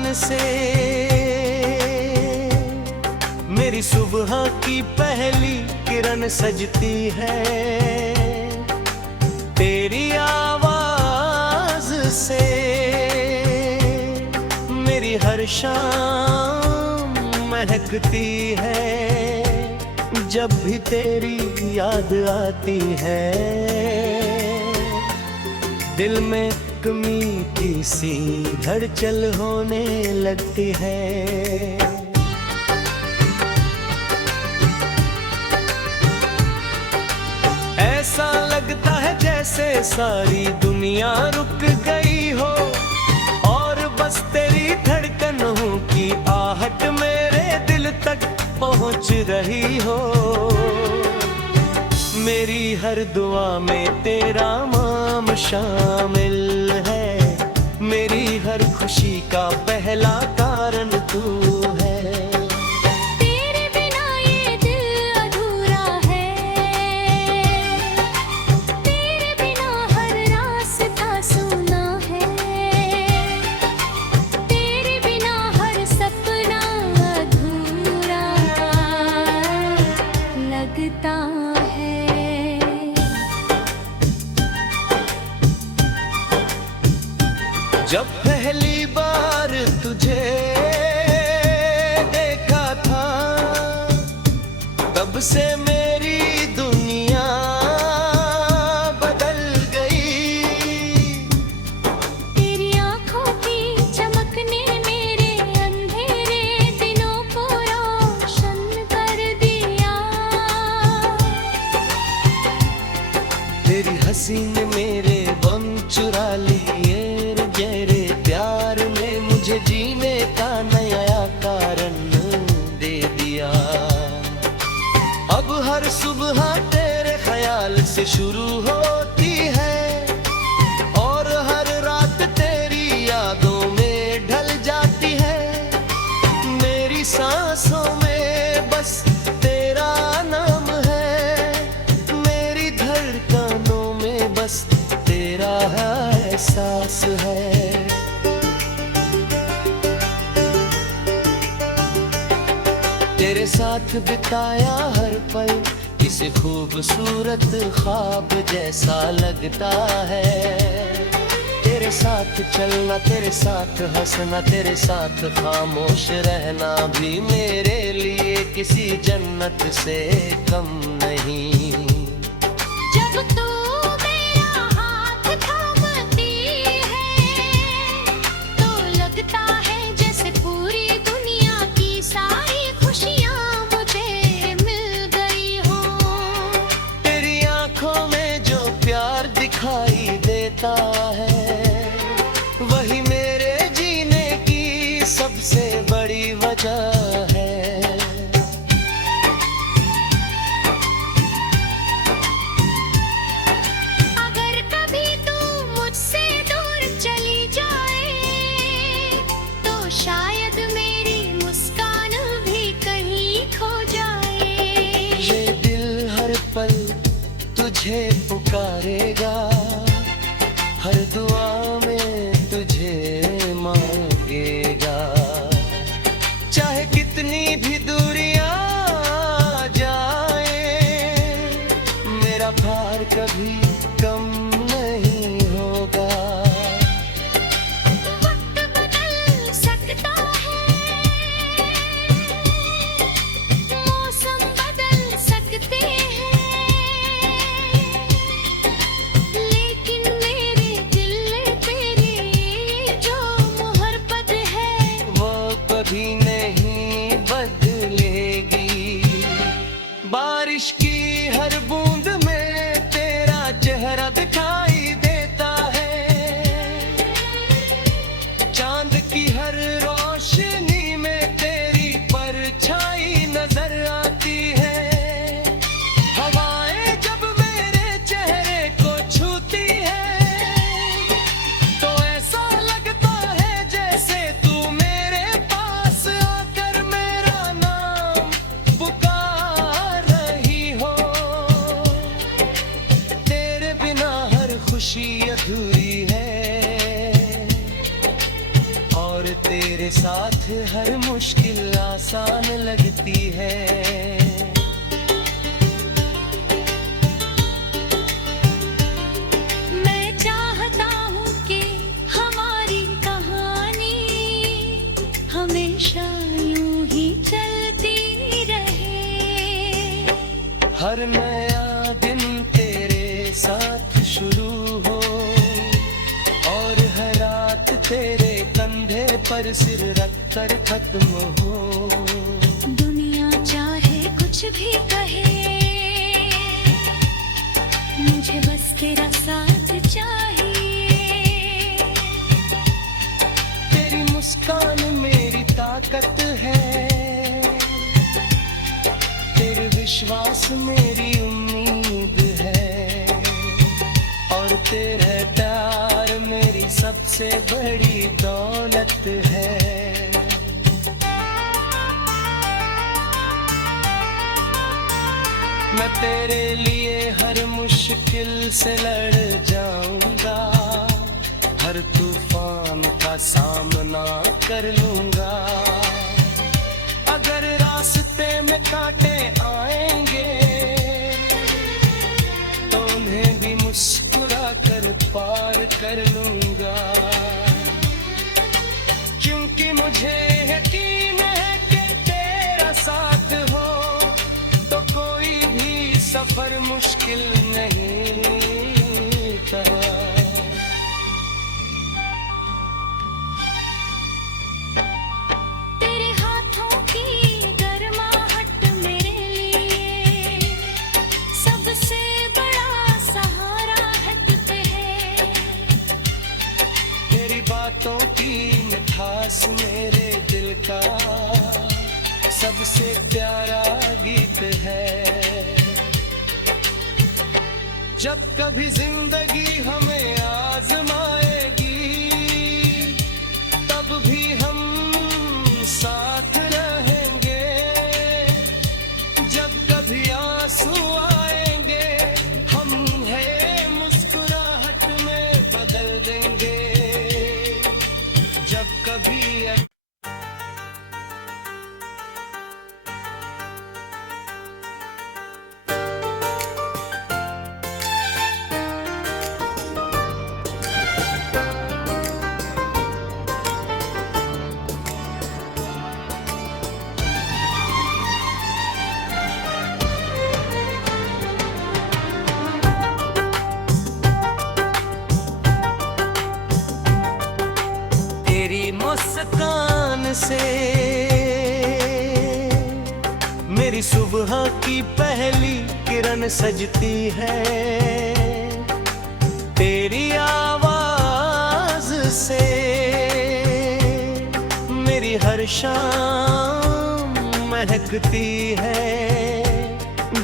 चांद से मेरी सुबह की पहली किरण सजती है। तेरी आवाज से मेरी हर शाम महकती है। जब भी तेरी याद आती है दिल में एक मीठी सी हलचल होने लगती है। ऐसा लगता है जैसे सारी दुनिया रुक गई हो और बस तेरी धड़कनों की आहट मेरे दिल तक पहुंच रही हो। मेरी हर दुआ में तेरा नाम शामिल है। मेरी हर खुशी का पहला कारण तू है। तेरे बिना ये दिल अधूरा है। तेरे बिना हर रास्ता सूना है। तेरे बिना हर सपना अधूरा लगता है। जब पहली बार तुझे देखा था तब से मेरी दुनिया बदल गई। तेरी आँखों की चमक ने मेरे अंधेरे दिनों को रोशन कर दिया। तेरी हंसी ने मेरे गम चुरा लिए। तेरे प्यार ने मुझे जीने का नया कारण दे दिया। अब हर सुबह तेरे ख्याल से शुरू होती है और हर रात तेरी यादों में ढल जाती है। मेरी सांसों में बस तेरा नाम है। मेरी धड़कनों में बस तेरा एहसास है। तेरे साथ बिताया हर पल किसी खूबसूरत ख्वाब जैसा लगता है। तेरे साथ चलना, तेरे साथ हंसना, तेरे साथ खामोश रहना भी मेरे लिए किसी जन्नत से कम नहीं। जब तू मेरा हाथ थामती है तो लगता है जैसे पूरी दुनिया की सारी खुशियाँ मुझे मिल गई हो। तेरी आंखों में जो प्यार दिखाई देता है वही मेरे जीने की सबसे बड़ी वजह है। शायद मेरी मुस्कान भी कहीं खो जाए। ये दिल हर पल तुझे पुकारेगा। हर दुआ में तुझे मांगेगा। चाहे कितनी भी दूरियां जाए मेरा भार कभी कम नहीं होगा। मौसम बदल सकते हैं और तेरे साथ हर मुश्किल आसान लगती है। मैं चाहता हूँ कि हमारी कहानी हमेशा यूं ही चलती रहे। हर नया दिन तेरे साथ शुरू हो और हर रात तेरे कंधे पर सिर रख कर खत्म हो। दुनिया चाहे कुछ भी कहे, मुझे बस तेरा साथ चाहिए। तेरी मुस्कान मेरी ताकत है, तेरे विश्वास मेरी उम्मीद है, और तेरा प्यार मेरी सबसे बड़ी दौलत है। मैं तेरे लिए हर मुश्किल से लड़ जाऊंगा, हर तूफान का सामना कर लूंगा। अगर रास्ते में कांटे आएंगे तो उन्हें भी मुस्कुरा कर पार कर लूंगा, क्योंकि मुझे यकीन है कि तेरा साथ हो तो कोई भी सफर मुश्किल नहीं था। तेरे हाथों की गर्माहट मेरे लिए सबसे बड़ा सहारा हट पे है। तेरी बातों की मिठास मेरे दिल का सबसे प्यारा गीत है। जब कभी जिंदगी हमें आजमाएगी तब भी हम साथ रहेंगे। जब कभी आंसू आएंगे हम है मुस्कुराहट में बदल देंगे। जब कभी मुस्कान से मेरी सुबह की पहली किरण सजती है। तेरी आवाज से मेरी हर शाम महकती है।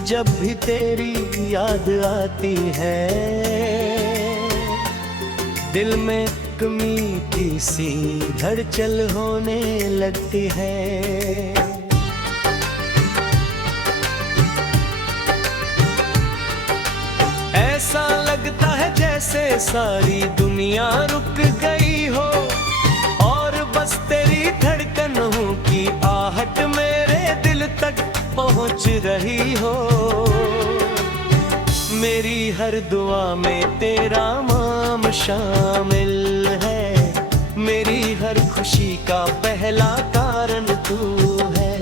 जब भी तेरी याद आती है दिल में एक मीठी सी हलचल होने लगती है। ऐसा लगता है जैसे सारी दुनिया रुक गई हो और बस तेरी धड़कनों की आहट मेरे दिल तक पहुंच रही हो। मेरी हर दुआ में तेरा नाम शामिल है, मेरी हर खुशी का पहला कारण तू है।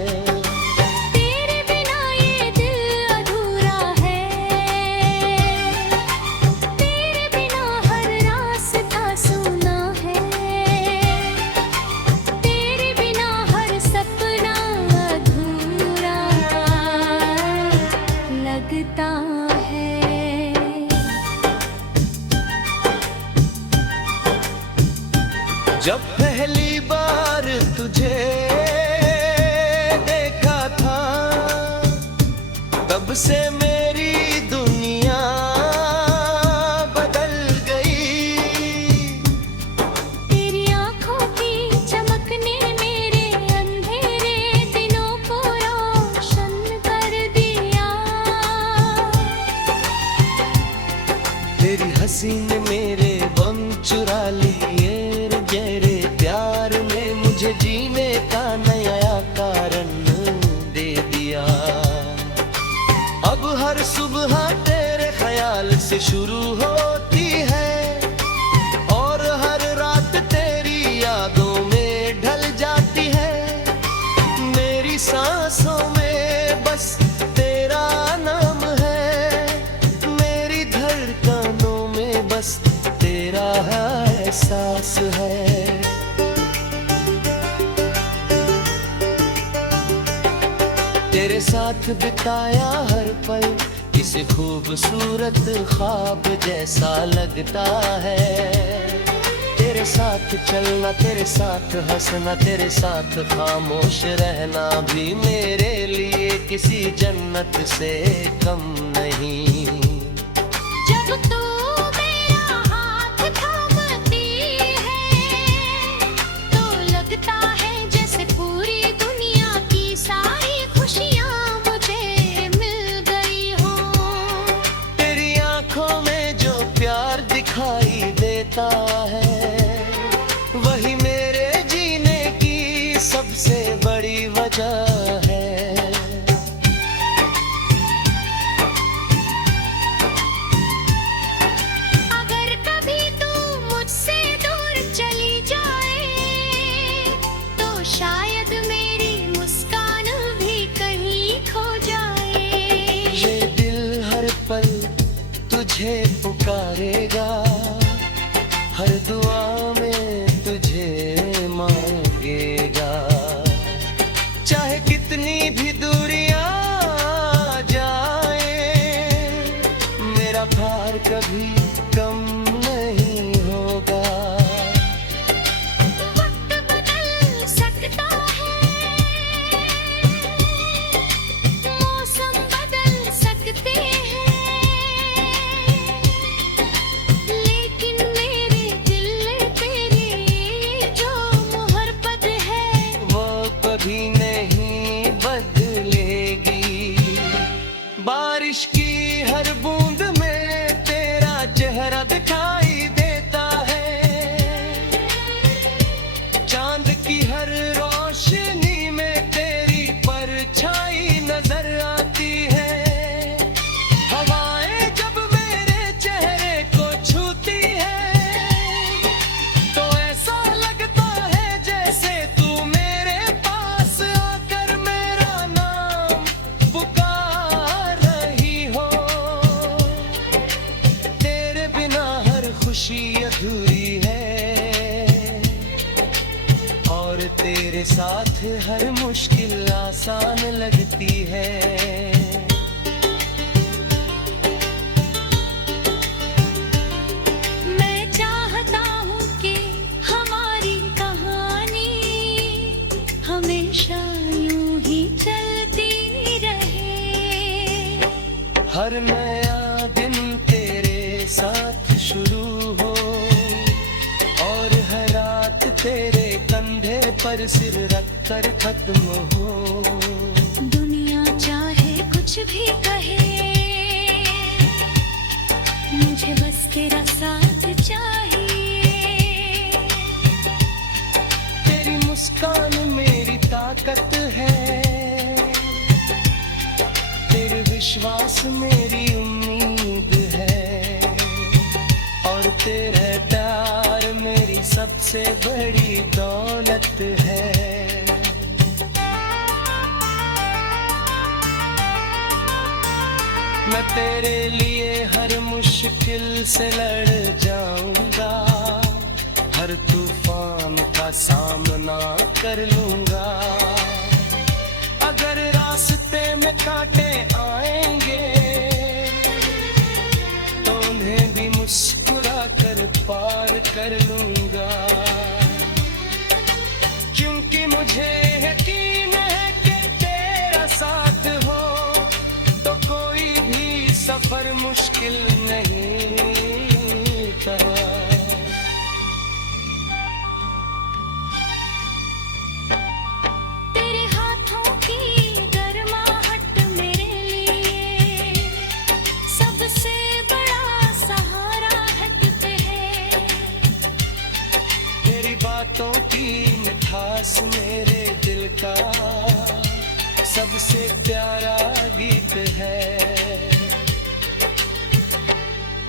तेरे बिना ये दिल अधूरा है, तेरे बिना हर रास्ता सूना है, तेरे बिना हर सपना अधूरा लगता है। जब पहली बार तुझे देखा था तब से मेरी दुनिया बदल गई। तेरी आँखों की चमक ने मेरे अंधेरे दिनों को रोशन कर दिया। तेरी हंसी ने मेरे गम चुरा लिए रे गहरे मुझे जीने का नया कारण दे दिया। अब हर सुबह तेरे ख्याल से शुरू होती है और हर रात तेरी यादों में ढल जाती है। मेरी सांसों में बस तेरा नाम है, मेरी धड़कनों में बस तेरा एहसास है। तेरे साथ बिताया हर पल किसी खूबसूरत ख्वाब जैसा लगता है। तेरे साथ चलना, तेरे साथ हंसना, तेरे साथ खामोश रहना भी मेरे लिए किसी जन्नत से कम नहीं। जब तू मेरा हाथ थामती है तो लगता है जैसे पूरी दुनिया की सारी खुशियाँ मुझे मिल गई हो। तेरी आंखों में जो प्यार दिखाई देता है वही मेरे जीने की सबसे बड़ी वजह है। अगर कभी तू मुझसे दूर चली जाए तो शायद मेरी मुस्कान भी कहीं खो जाए। ये दिल हर पल तुझे पुकारेगा, हर दुआ में तुझे मांगेगा। चाहे कितनी भी दूरियां जाए, मेरा भार कभी कम नहीं होगा। वक्त बदल सकता है, मौसम बदल सकते हैं, लेकिन मेरे दिल में तेरी जो मोहब्बत है वो कभी नहीं बदलेगी। बारिश की हर बूंद में तेरा चेहरा दिखाई देता है। चांद की हर रोशनी में तेरी परछाई नजर आती है। हवाएं जब मेरे चेहरे को छूती है तो ऐसा लगता है जैसे तू मेरे पास आकर मेरा नाम पुकार रही हो। तेरे बिना हर खुशी अधूरी है और तेरे साथ हर मुश्किल आसान लगती है। मैं चाहता हूँ कि हमारी कहानी हमेशा यूं ही चलती रहे। हर नया दिन तेरे साथ शुरू हो और हर रात तेरे कंधे पर सिर रख कर खत्म हो। दुनिया चाहे कुछ भी कहे, मुझे बस तेरा साथ चाहिए। तेरी मुस्कान मेरी ताकत है, तेरे विश्वास मेरी उम्मीद है और तेरा प्यार मेरी सबसे बड़ी दौलत है। मैं तेरे लिए हर मुश्किल से लड़ जाऊंगा, हर तूफान का सामना कर लूंगा। अगर रास्ते में कांटे आएंगे तो उन्हें भी मुस्कुरा कर पार कर लूंगा। क्योंकि मुझे यकीन है कि तेरा साथ हो तो कोई भी सफर मुश्किल नहीं था। तेरे हाथों की गर्माहट मेरे लिए सबसे बड़ा सहारा है। तेरी बातों की मिठास बस मेरे दिल का सबसे प्यारा गीत है।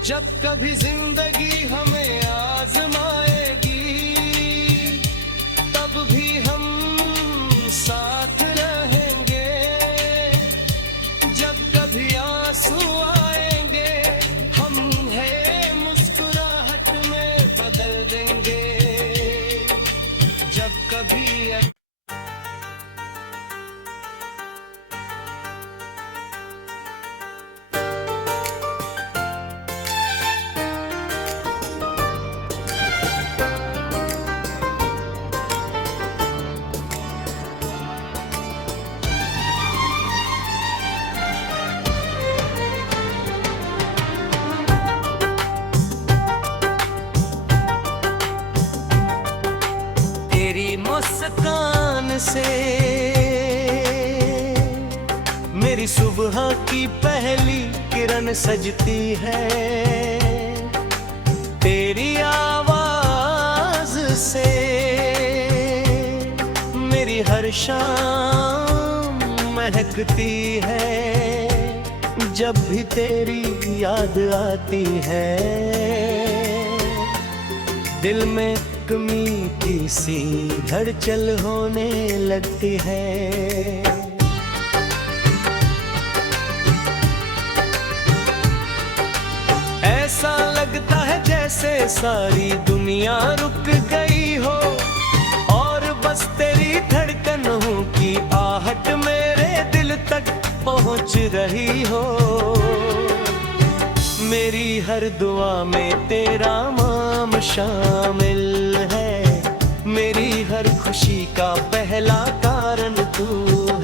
जब कभी जिंदगी हमें आजमाएगी तब भी हम साथ रहेंगे। जब कभी आंसू आएंगे हम है मुस्कुराहट में बदल देंगे। जब कभी मुस्कान से मेरी सुबह की पहली किरण सजती है। तेरी आवाज से मेरी हर शाम महकती है। जब भी तेरी याद आती है दिल में एक मीठी सी हलचल होने लगती है। ऐसा लगता है जैसे सारी दुनिया रुक गई हो और बस तेरी धड़कनों की आहट मेरे दिल तक पहुंच रही हो। मेरी हर दुआ में तेरा नाम शामिल है। मेरी हर खुशी का पहला कारण तू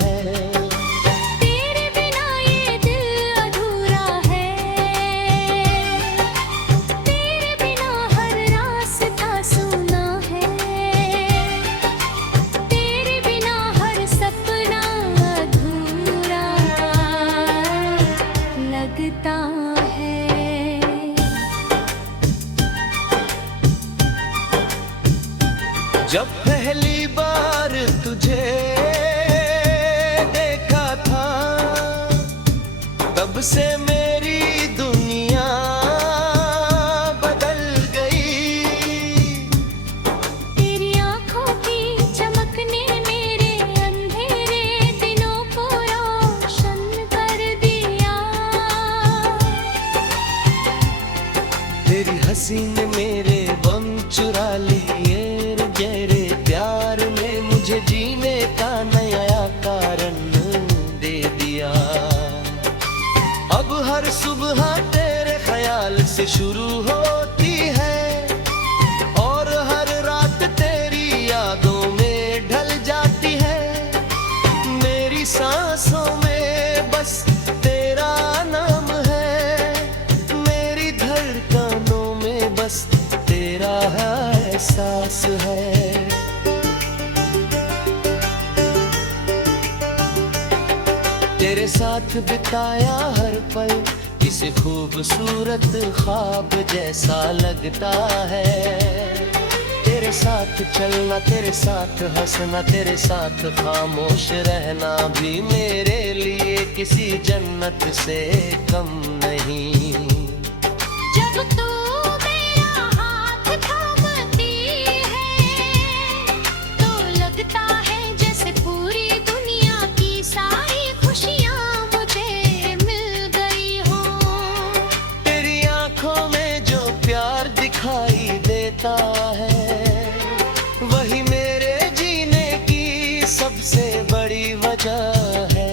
है। तेरे बिना ये दिल अधूरा है। तेरे बिना हर रास्ता सूना है। तेरे बिना हर सपना अधूरा लगता है। जब पहली बार तुझे देखा था तब से मेरी दुनिया बदल गई। तेरी आँखों की चमक ने मेरे अंधेरे दिनों को रोशन कर दिया। तेरी हंसी ने मेरे गम चुरा लिए। गहरे प्यार ने मुझे जीने का नया कारण दे दिया। अब हर सुबह तेरे ख्याल से शुरू होती है और हर रात तेरी यादों में ढल जाती है। मेरी सांसों में बस तेरा नाम है। मेरी धड़कनों में बस तेरा एहसास है। तेरे साथ बिताया हर पल किसी खूबसूरत ख्वाब जैसा लगता है। तेरे साथ चलना, तेरे साथ हंसना, तेरे साथ खामोश रहना भी मेरे लिए किसी जन्नत से कम नहीं। जब तू मेरा हाथ थामती है तो लगता है जैसे पूरी दुनिया की सारी खुशियाँ मुझे मिल गई हो। तेरी आंखों में जो प्यार दिखाई देता है वही मेरे जीने की सबसे बड़ी वजह है।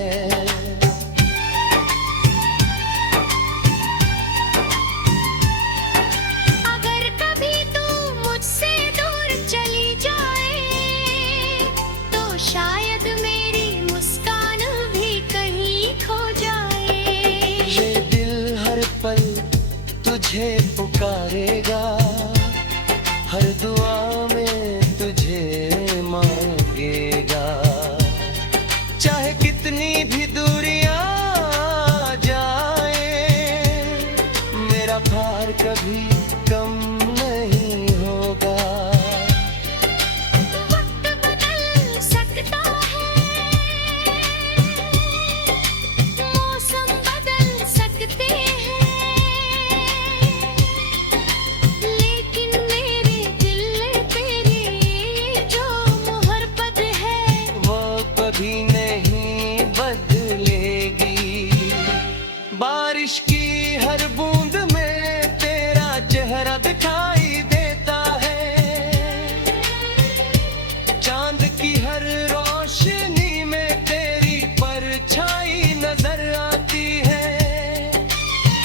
शायद मेरी मुस्कान भी कहीं खो जाए। ये दिल हर पल तुझे पुकारेगा, हर दुआ में तुझे मांगेगा। चाहे कितनी भी दूरियां जाए, मेरा भार कभी कम नहीं होगा। वक्त बदल कभी नहीं बदलेगी। बारिश की हर बूंद में तेरा चेहरा दिखाई देता है। चांद की हर रोशनी में तेरी परछाई नजर आती है।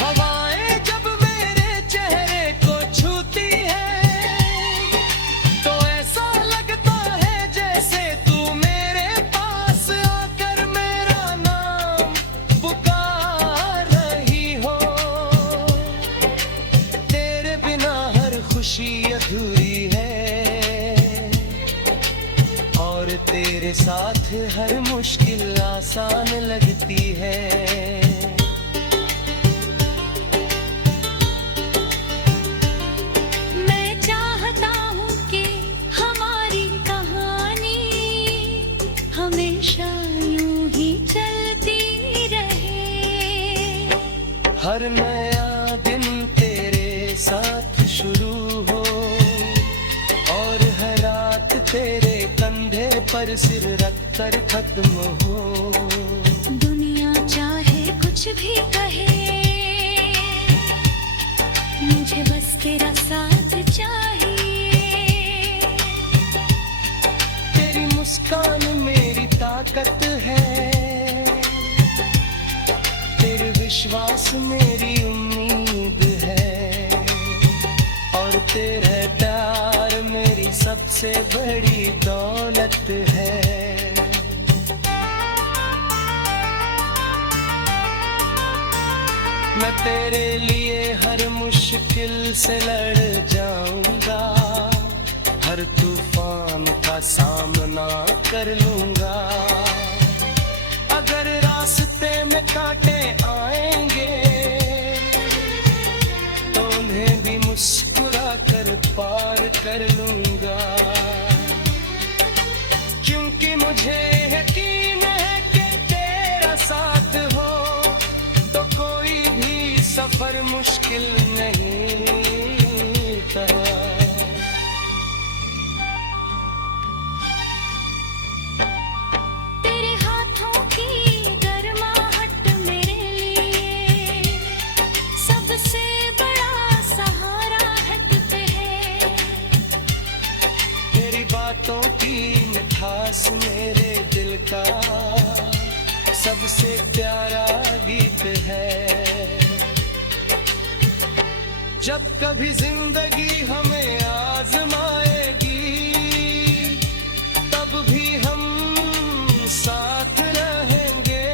हवाएं जब मेरे चेहरे को छूती है तो ऐसा लगता है जैसे तू मेरे पास आकर मेरा नाम पुकार रही हो। तेरे बिना हर खुशी अधूरी है और तेरे साथ हर मुश्किल आसान लगती है। मैं चाहता हूँ कि हमारी कहानी हमेशा यूं ही चलती रहे। हर नया दिन तेरे साथ शुरू हो और हर रात तेरे कंधे पर सिर रख कर खत्म हो। दुनिया चाहे कुछ भी कहे, मुझे बस तेरा साथ चाहिए। तेरी मुस्कान मेरी ताकत है, तेरे विश्वास मेरी उम्मीद है और तेरा प्यार मेरी सबसे बड़ी दौलत है। मैं तेरे लिए हर मुश्किल से लड़ जाऊंगा, हर तूफान का सामना कर लूंगा। अगर रास्ते में कांटे आएंगे तो उन्हें भी मुस्कुरा कर पार कर लूंगा। क्योंकि मुझे यकीन है कि तेरा साथ हो तो कोई भी सफर मुश्किल नहीं था। तेरे हाथों की गर्माहट मेरे लिए सबसे बड़ा सहारा है तुझे है। तेरी बातों की मिठास मेरे दिल का सबसे प्यारा गीत है। जब कभी जिंदगी हमें आजमाएगी तब भी हम साथ रहेंगे।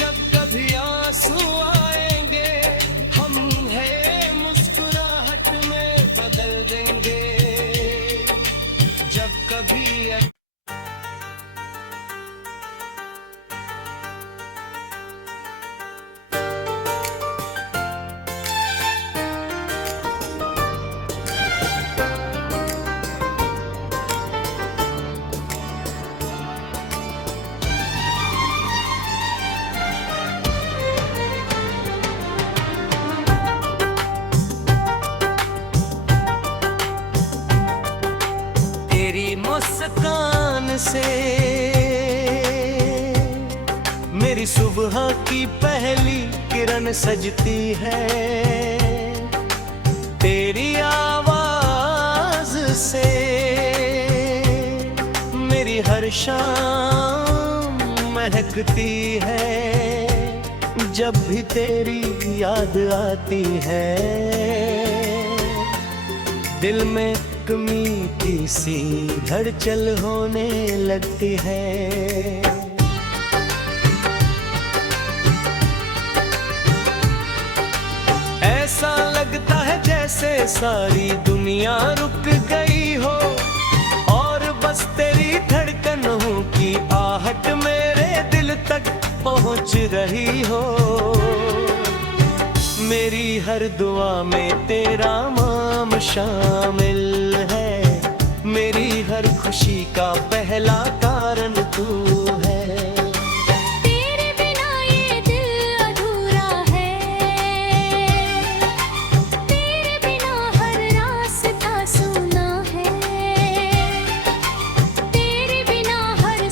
जब कभी आंसू आएंगे हम है मुस्कुराहट में बदल देंगे। जब कभी मुस्कान से मेरी सुबह की पहली किरण सजती है। तेरी आवाज से मेरी हर शाम महकती है। जब भी तेरी याद आती है दिल में एक मीठी सी हलचल होने लगती है। ऐसा लगता है जैसे सारी दुनिया रुक गई हो और बस तेरी धड़कनों की आहट मेरे दिल तक पहुंच रही हो। मेरी हर दुआ में तेरा नाम शामिल है। मेरी हर खुशी का पहला कारण तू है। तेरे बिना ये दिल अधूरा है, तेरे बिना हर रास्ता सूना है, तेरे बिना हर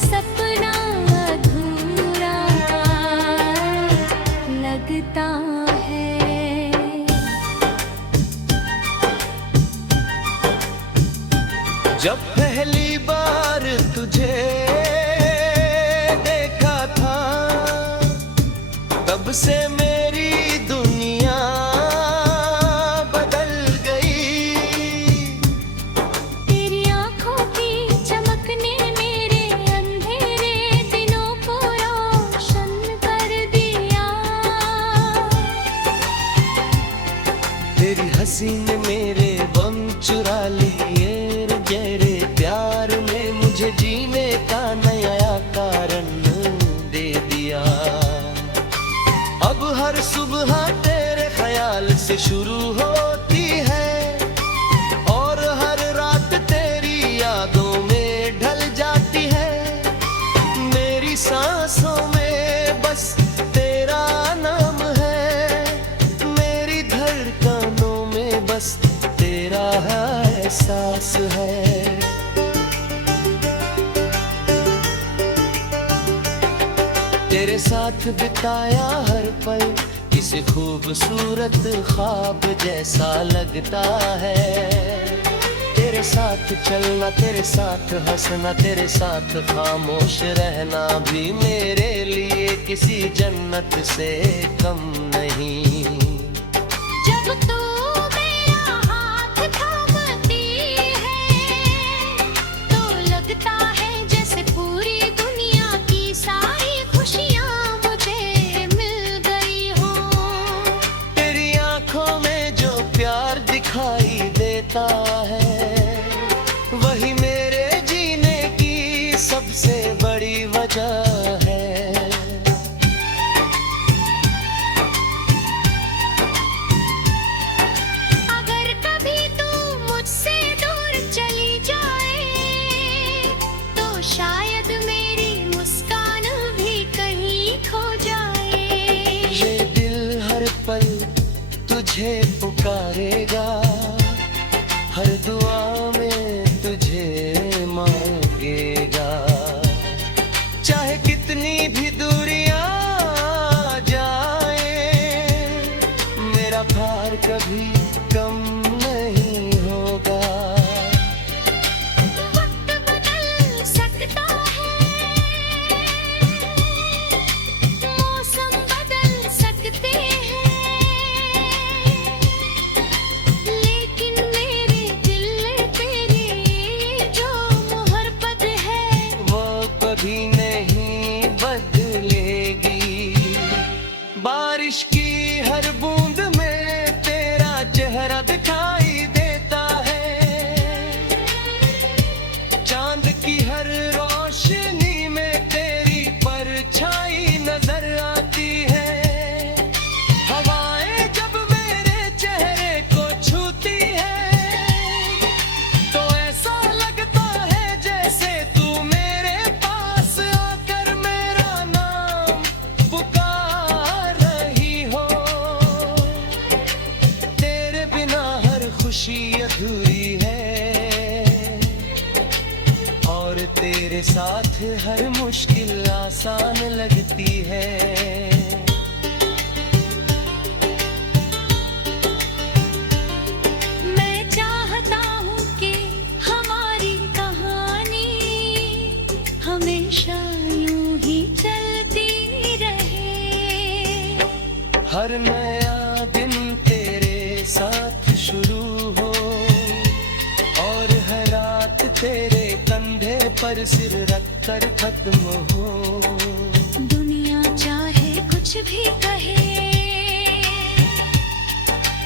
मुझे जीने का नया कारण दे दिया। अब हर सुबह तेरे ख्याल से शुरू होती है और हर रात तेरी यादों में ढल जाती है। मेरी सांसों में बस तेरा नाम है, मेरी धड़कनों में बस तेरा एहसास है। तेरे साथ बिताया हर पल किसी खूबसूरत ख्वाब जैसा लगता है। तेरे साथ चलना, तेरे साथ हंसना, तेरे साथ खामोश रहना भी मेरे लिए किसी जन्नत से कम नहीं। जब तू मेरा हाथ थामती है तो लगता है जैसे पूरी दुनिया की सारी खुशियाँ मुझे मिल गई हो। तेरी आंखों में जो प्यार दिखाई देता है वही मेरे जीने की सबसे बड़ी वजह है। अगर कभी तू मुझसे दूर चली जाए तो शायद मेरी मुस्कान भी कहीं खो जाए। ये दिल हर पल तुझे पुकारेगा, हर दुआ में तुझे मांगेगा। चाहे कितनी भी दूरियां जाए, मेरा भार कभी कम नहीं होगा। वक्त बदल सकता है, मौसम बदल सकते हैं, लेकिन मेरे दिल तेरी जो मोहब्बत है वो कभी नहीं बदलेगी। बारिश की हर बूंद में तेरा चेहरा दिखाई देता है। चांद की हर रोशनी में तेरी परछाई नजर आती है। हवाएं जब मेरे चेहरे को छूती है तो ऐसा लगता है जैसे तू मेरे पास आकर मेरा नाम पुकार रही हो। तेरे बिना हर खुशी अधूरी है और तेरे साथ हर मुश्किल आसान लगती है। मैं चाहता हूँ कि हमारी कहानी हमेशा यूं ही चलती रहे। हर नया दिन तेरे साथ शुरू हो और हर रात तेरे कंधे पर सिर रख कर खत्म हो। दुनिया चाहे कुछ भी कहे,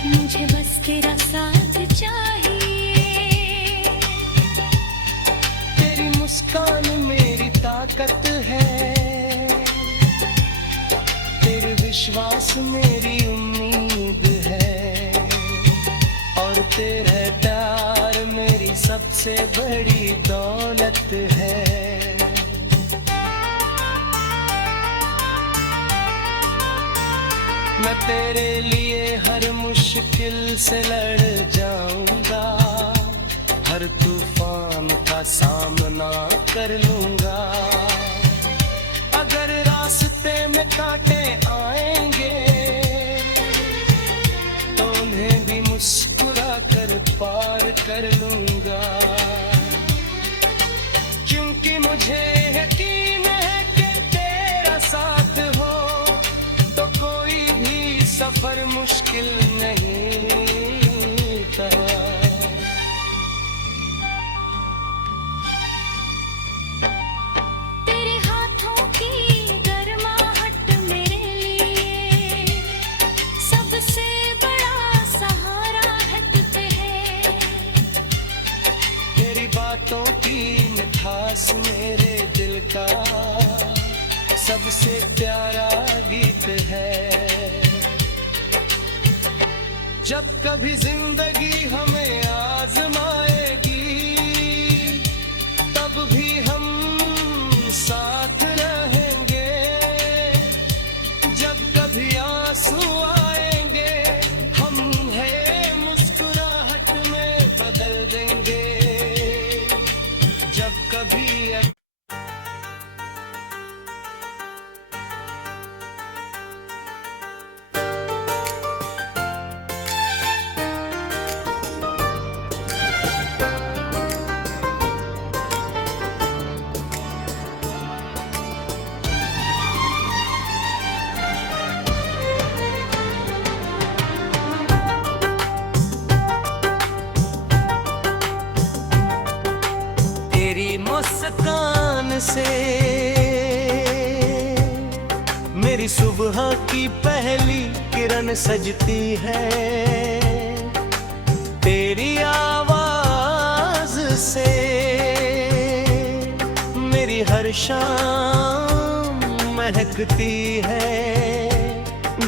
मुझे बस तेरा साथ चाहिए। तेरी मुस्कान मेरी ताकत है, तेरे विश्वास मेरी उम्मीद है और तेरा प्यार मेरी सबसे बड़ी दौलत है। मैं तेरे लिए हर मुश्किल से लड़ जाऊंगा, हर तूफान का सामना कर लूंगा। अगर रास्ते में कांटे आएंगे तो उन्हें भी मुस्कुरा कर पार कर लूंगा। क्योंकि मुझे यकीन है कि तेरा साथ हो तो कोई भी सफर मुश्किल नहीं था। तेरे हाथों की गर्माहट मेरे लिए सबसे बड़ा सहारा है। तुझे है तेरी बात बातों की मिठास मेरे दिल का सबसे प्यारा गीत है। जब कभी जिंदगी हमें आजमाएगी तब भी हम साथ रहेंगे। जब कभी आंसू आएंगे हम है मुस्कुराहट में बदल देंगे। जब कभी मुस्कान से मेरी सुबह की पहली किरण सजती है। तेरी आवाज से मेरी हर शाम महकती है।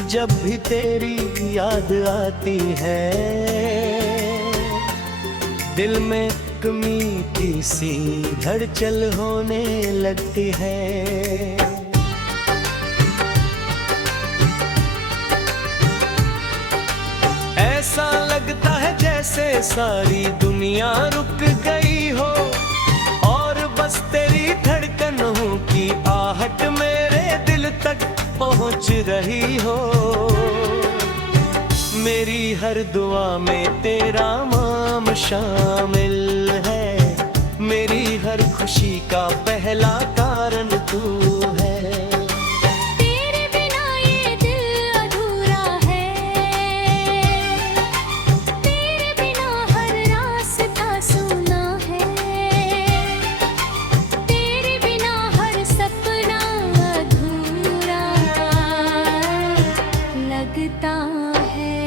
जब भी तेरी याद आती है दिल में एक मीठी सी हलचल होने लगती है। ऐसा लगता है जैसे सारी दुनिया रुक गई हो और बस तेरी धड़कनों की आहट मेरे दिल तक पहुंच रही हो। मेरी हर दुआ में तेरा नाम शामिल है। मेरी हर खुशी का पहला कारण तू है। तेरे बिना ये दिल अधूरा है। तेरे बिना हर रास्ता सूना है। तेरे बिना हर सपना अधूरा लगता है।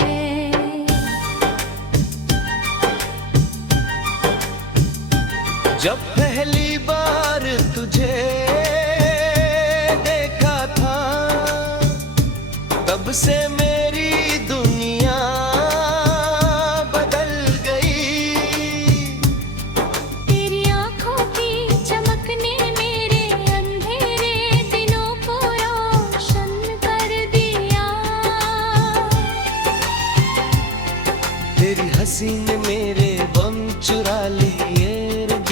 जब पहली बार तुझे देखा था तब से मेरी दुनिया बदल गई। तेरी आँखों की चमक ने मेरे अंधेरे दिनों को रोशन कर दिया। तेरी हंसी ने मेरे गम चुरा लिए।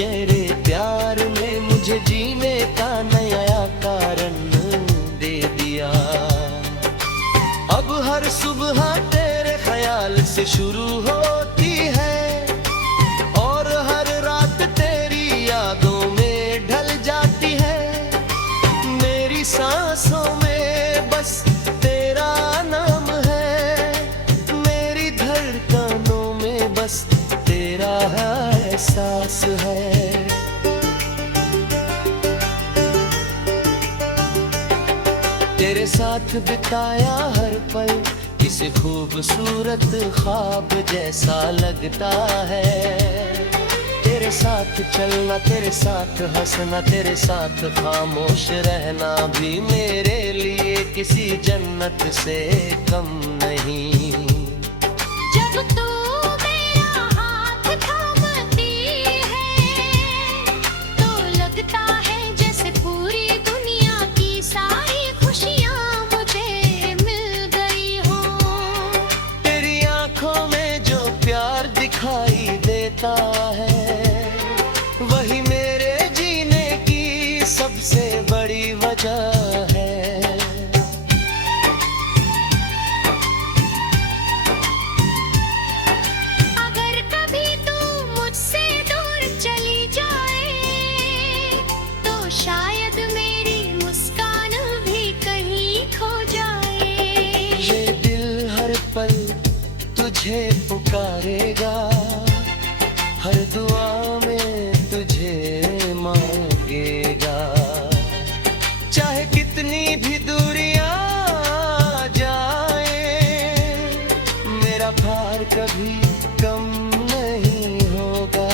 गहरे प्यार ने मुझे जीने का नया कारण दे दिया। अब हर सुबह तेरे ख्याल से शुरू होती है और हर रात तेरी यादों में ढल जाती है। मेरी सांसों में बस तेरा नाम है। मेरी धड़कनों में बस तेरा एहसास है। तेरे साथ बिताया हर पल किसी खूबसूरत ख्वाब जैसा लगता है। तेरे साथ चलना, तेरे साथ हंसना, तेरे साथ खामोश रहना भी मेरे लिए किसी जन्नत से कम नहीं। जब तू मेरा हाथ थामती है तो लगता है जैसे पूरी दुनिया की सारी खुशियाँ मुझे मिल गई हो। तेरी आंखों में जो प्यार दिखाई देता है वही मेरे जीने की सबसे बड़ी वजह है। शायद मेरी मुस्कान भी कहीं खो जाए। ये दिल हर पल तुझे पुकारेगा, हर दुआ में तुझे मांगेगा। चाहे कितनी भी दूरियां जाए, मेरा प्यार कभी कम नहीं होगा।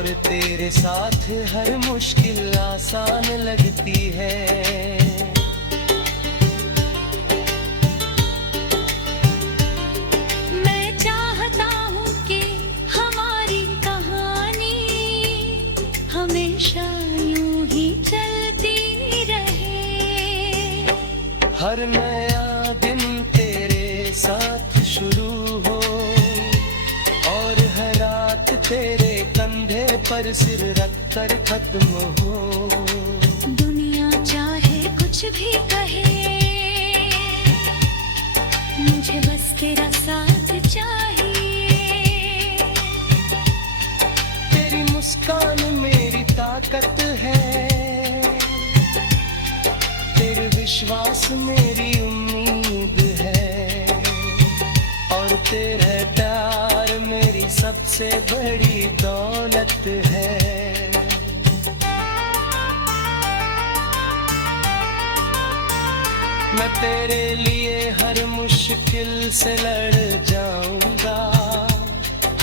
और तेरे साथ हर मुश्किल आसान लगती है। मैं चाहता हूँ कि हमारी कहानी हमेशा यूं ही चलती रहे। हर नया दिन तेरे साथ शुरू हो और हर रात तेरे कंधे पर सिर रख कर खत्म हो। दुनिया चाहे कुछ भी कहे, मुझे बस तेरा साथ चाहिए। तेरी मुस्कान मेरी ताकत है, तेरे विश्वास मेरी उम्मीद है, और तेरा प्यार मेरी सबसे बड़ी दौलत है। मैं तेरे लिए हर मुश्किल से लड़ जाऊंगा,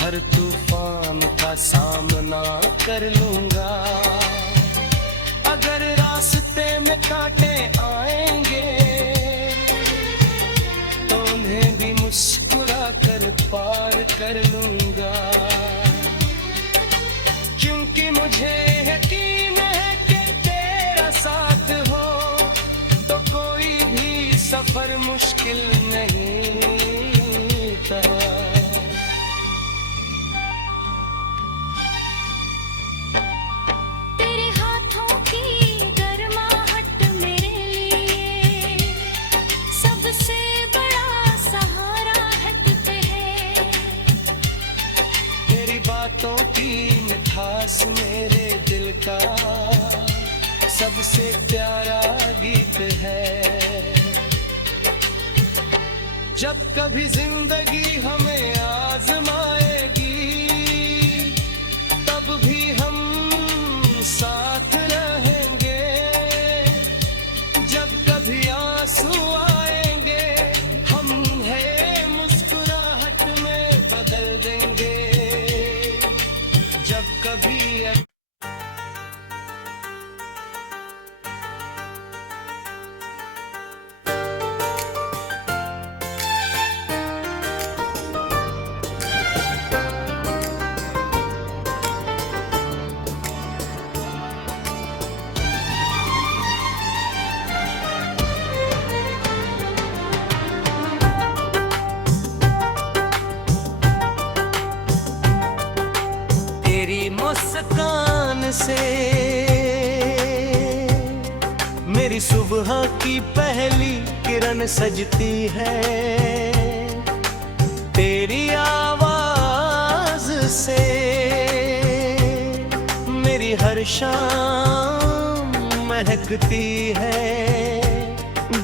हर तूफान का सामना कर लूंगा। अगर रास्ते में कांटे आएंगे तो उन्हें भी मुस्कुरा कर पार कर लूंगा, क्योंकि मुझे यकीन है कि तेरा साथ हो तो कोई भी सफर मुश्किल नहीं था। तेरे हाथों की गर्माहट मेरे लिए सबसे बड़ा सहारा है तुझे है। तेरी बातों की मिठास मेरे दिल का सबसे प्यारा गीत है। जब कभी जिंदगी हमें आजमाएगी तब भी हम साथ रहेंगे। जब कभी आंसू आएंगे हम है मुस्कुराहट में बदल देंगे। जब कभी मुस्कान से मेरी सुबह की पहली किरण सजती है। तेरी आवाज से मेरी हर शाम महकती है।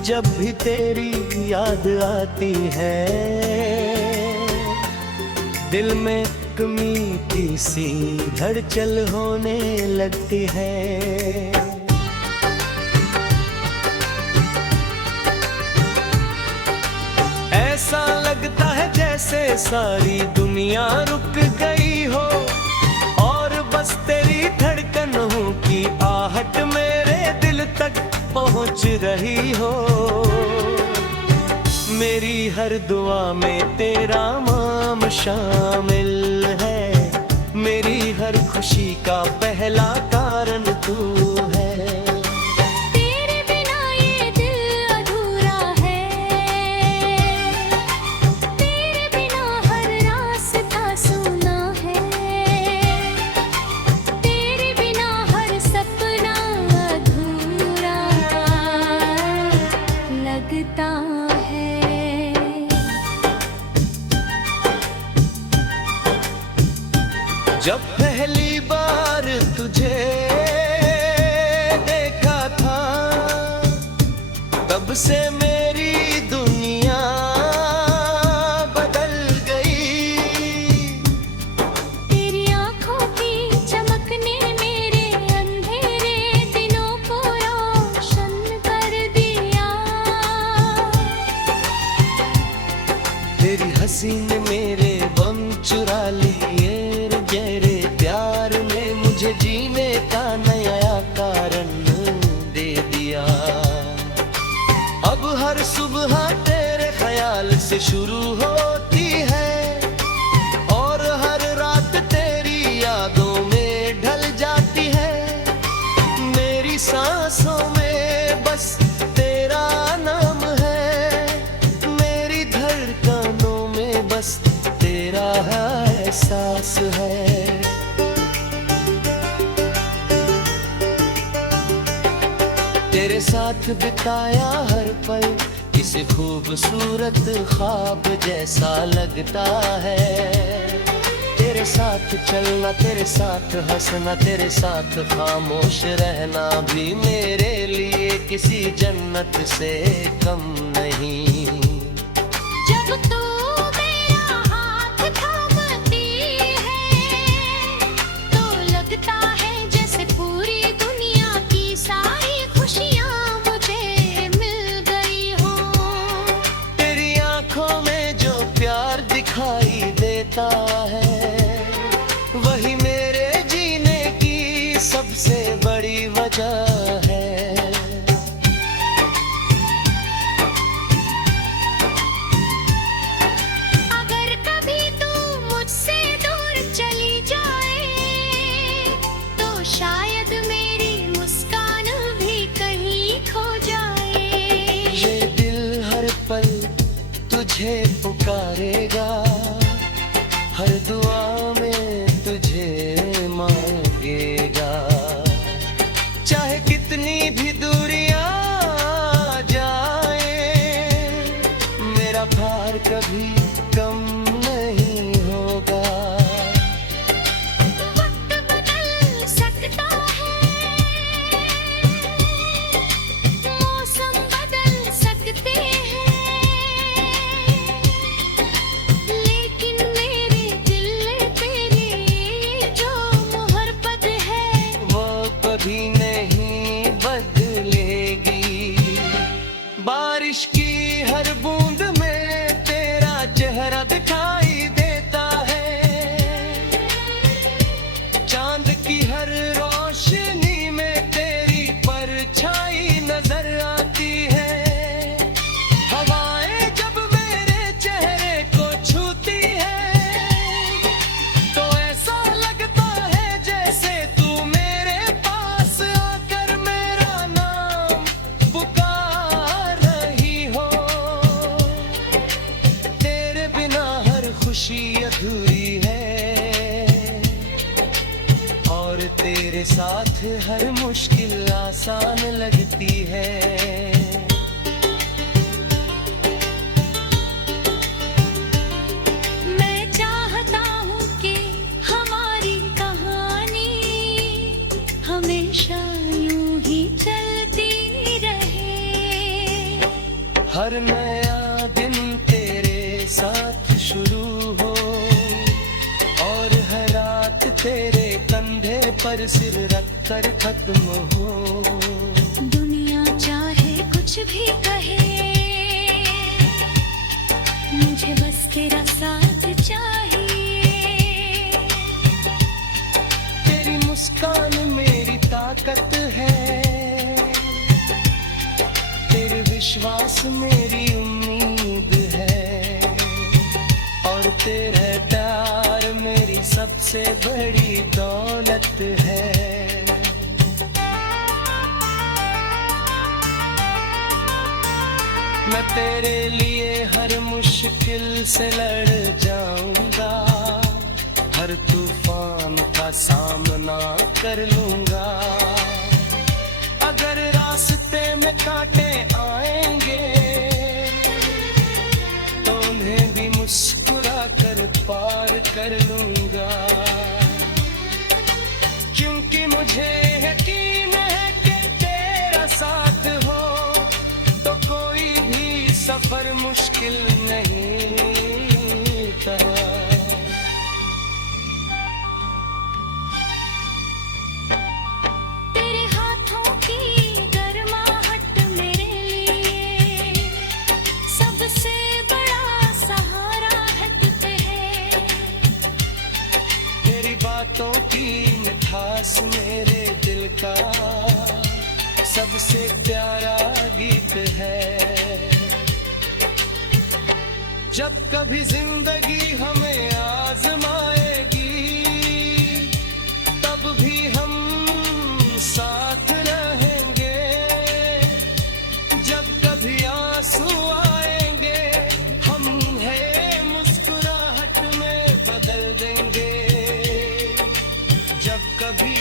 जब भी तेरी याद आती है दिल में एक मीठी सी हलचल होने लगती है। ऐसा लगता है जैसे सारी दुनिया रुक गई हो और बस तेरी धड़कनों की आहट मेरे दिल तक पहुंच रही हो। मेरी हर दुआ में तेरा नाम शामिल है, मेरी हर खुशी का पहला कारण तू है। तेरे बिना ये दिल अधूरा है, तेरे बिना हर रास्ता सूना है, तेरे बिना हर सपना अधूरा लगता है। जब पहली बार तुझे मुझे जीने का नया कारण दे दिया। अब हर सुबह तेरे ख्याल से शुरू होती है और हर रात तेरी यादों में ढल जाती है। मेरी सांसों में बस तेरा नाम है, मेरी धड़कनों में बस तेरा एहसास है। तेरे साथ बिताया हर पल किसी खूबसूरत ख्वाब जैसा लगता है। तेरे साथ चलना, तेरे साथ हंसना, तेरे साथ खामोश रहना भी मेरे लिए किसी जन्नत से कम नहीं। जब तू मेरा हाथ थामती है तो लगता है जैसे पूरी दुनिया की सारी खुशियाँ मुझे मिल गई हो। तेरी आंखों में जो प्यार दिखाई देता है वही मेरे जीने की सबसे बड़ी वजह है। अगर कभी तू मुझसे दूर चली जाए तो शायद मेरी मुस्कान भी कहीं खो जाए। ये दिल हर पल तुझे पुकारेगा, हर दुआ में तुझे मांगेगा। चाहे कितनी भी दूरियां जाए, मेरा भार कभी कम नहीं होगा। वक्त बदल सकता है, मौसम बदल सकते हैं, लेकिन मेरे दिल में तेरी जो मोहब्बत है वो कभी नहीं बदलेगी। बारिश की हर बूंद में तेरा चेहरा दिखाई देता है। चांद की हर रोशनी में तेरी परछाई नजर आती है। हवाएं जब मेरे चेहरे को छूती है तो ऐसा लगता है जैसे तू मेरे पास आकर मेरा नाम पुकार रही हो। तेरे बिना हर खुशी अधूरी है और तेरे साथ हर मुश्किल आसान लगती है। मैं चाहता हूँ कि हमारी कहानी हमेशा यूं ही चलती रहे। हर नया दिन तेरे साथ शुरू हो और हर रात तेरे कंधे पर सिर रख कर खत्म हो। दुनिया चाहे कुछ भी कहे, मुझे बस तेरा साथ चाहिए। तेरी मुस्कान मेरी ताकत है, तेरे विश्वास मेरी उम्मीद है और तेरा प्यार मेरी सबसे बड़ी दौलत है। मैं तेरे लिए हर मुश्किल से लड़ जाऊंगा, हर तूफान का सामना कर लूंगा। अगर रास्ते में कांटे आएंगे तो उन्हें भी मुस्कुरा कर पार कर लूंगा। क्योंकि मुझे यकीन है कि तेरा साथ हो तो कोई भी सफर मुश्किल नहीं था। तेरे हाथों की गर्माहट मेरे लिए सबसे बड़ा सहारा है तुझे है। तेरी बातों की मिठास बस मेरे दिल का सबसे प्यारा गीत है। जब कभी जिंदगी हमें आजमाएगी तब भी हम साथ रहेंगे। जब कभी आंसू आएंगे हम है मुस्कुराहट में बदल देंगे। जब कभी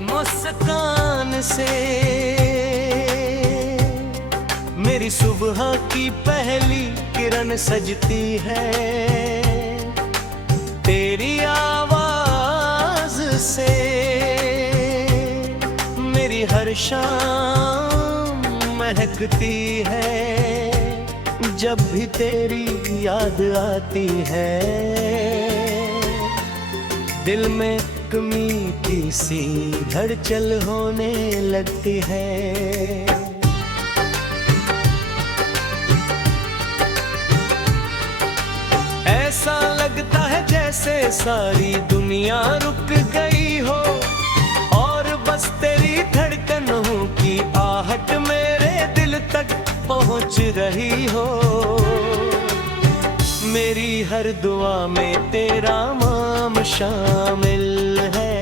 मुस्कान से मेरी सुबह की पहली किरण सजती है। तेरी आवाज से मेरी हर शाम महकती है। जब भी तेरी याद आती है दिल में एक मीठी सी हलचल होने लगती है। ऐसा लगता है जैसे सारी दुनिया रुक गई हो और बस तेरी धड़कनों की आहट मेरे दिल तक पहुंच रही हो। मेरी हर दुआ में तेरा नाम शामिल है।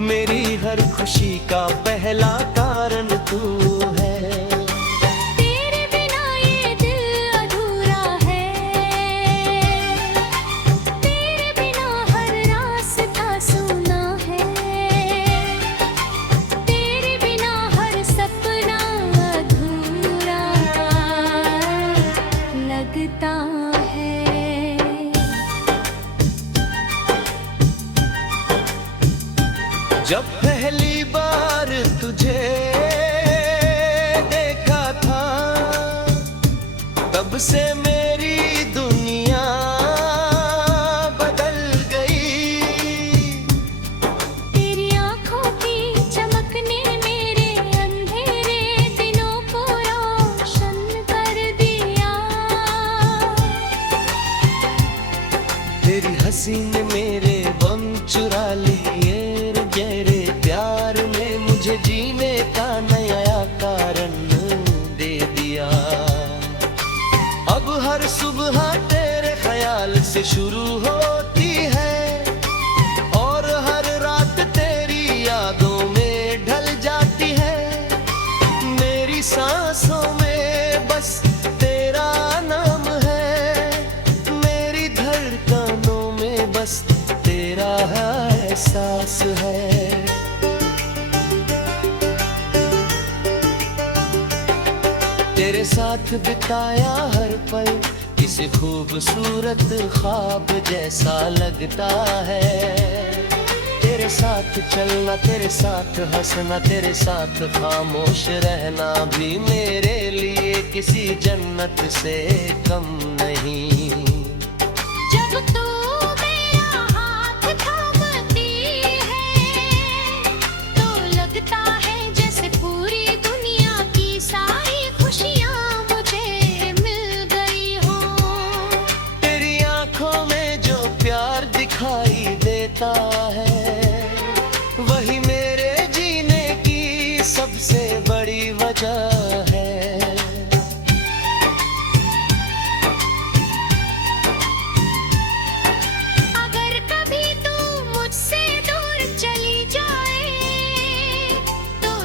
मेरी हर खुशी का पहला कारण तू है। तेरे बिना ये दिल अधूरा है। तेरे बिना हर रास्ता सूना है। तेरे बिना हर सपना अधूरा लगता है। जब पहली बार तुझे देखा था तब से मेरी दुनिया बदल गई। तेरी आँखों की चमक ने मेरे अंधेरे दिनों को रोशन कर दिया। तेरी हंसी ने मेरे गम चुरा लिए। तेरे प्यार ने मुझे जीने का नया कारण दे दिया। अब हर सुबह तेरे ख्याल से शुरू होती है और हर रात तेरी यादों में ढल जाती है। मेरी सांसों में बस तेरा नाम है। मेरी धड़कनों में बस तेरा एहसास है। तेरे साथ बिताया हर पल किसी खूबसूरत ख्वाब जैसा लगता है। तेरे साथ चलना, तेरे साथ हंसना, तेरे साथ खामोश रहना भी मेरे लिए किसी जन्नत से कम नहीं। जब तू मेरा हाथ थामती है तो लगता है जैसे पूरी दुनिया की सारी खुशियाँ मुझे मिल गई हो। तेरी आंखों में जो प्यार दिखाई देता है वही मेरे जीने की सबसे बड़ी वजह है।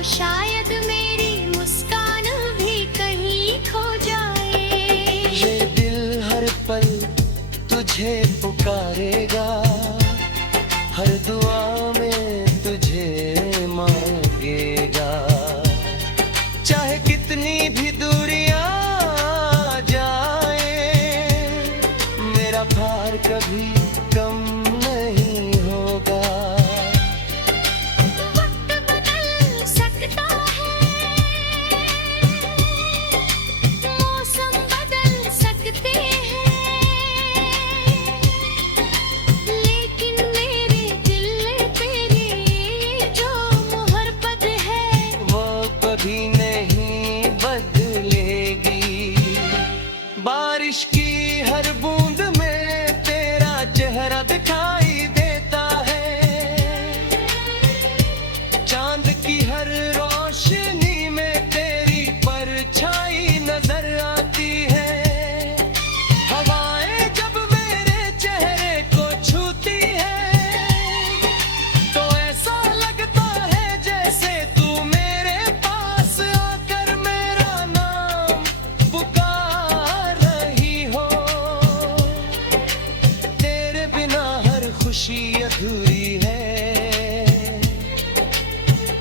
शायद मेरी मुस्कान भी कहीं खो जाए। ये दिल हर पल तुझे पुकारेगा, हर दुआ में तुझे मांगेगा। चाहे कितनी भी दूरियां जाए, मेरा भार कभी कम नहीं होगा। वक्त बदल रोशनी में तेरी परछाई नजर आती है। हवाएं जब मेरे चेहरे को छूती है तो ऐसा लगता है जैसे तू मेरे पास आकर मेरा नाम पुकार रही हो। तेरे बिना हर खुशी अधूरी है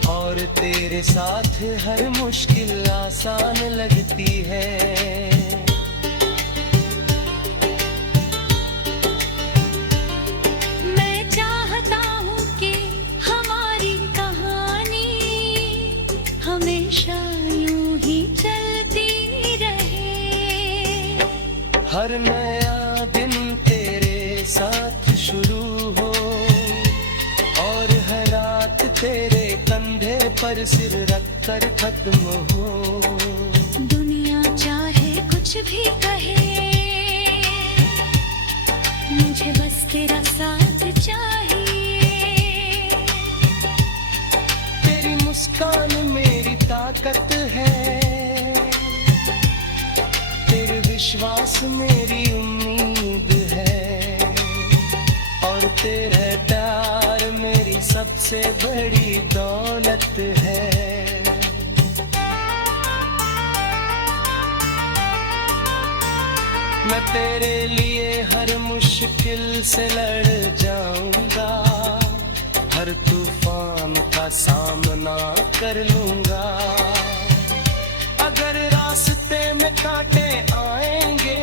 और तेरे साथ हर मुश्किल आसान लगती है। मैं चाहता हूँ कि हमारी कहानी हमेशा यूं ही चलती रहे। हर नया दिन तेरे साथ शुरू हो और हर रात तेरे कंधे पर सिर रख कर खत्म हो। दुनिया चाहे कुछ भी कहे, मुझे बस तेरा साथ चाहिए। तेरी मुस्कान मेरी ताकत है, तेरे विश्वास मेरी उम्मीद है और तेरा प्यार मेरी सबसे बड़ी दौलत है। मैं तेरे लिए हर मुश्किल से लड़ जाऊंगा, हर तूफान का सामना कर लूंगा। अगर रास्ते में कांटे आएंगे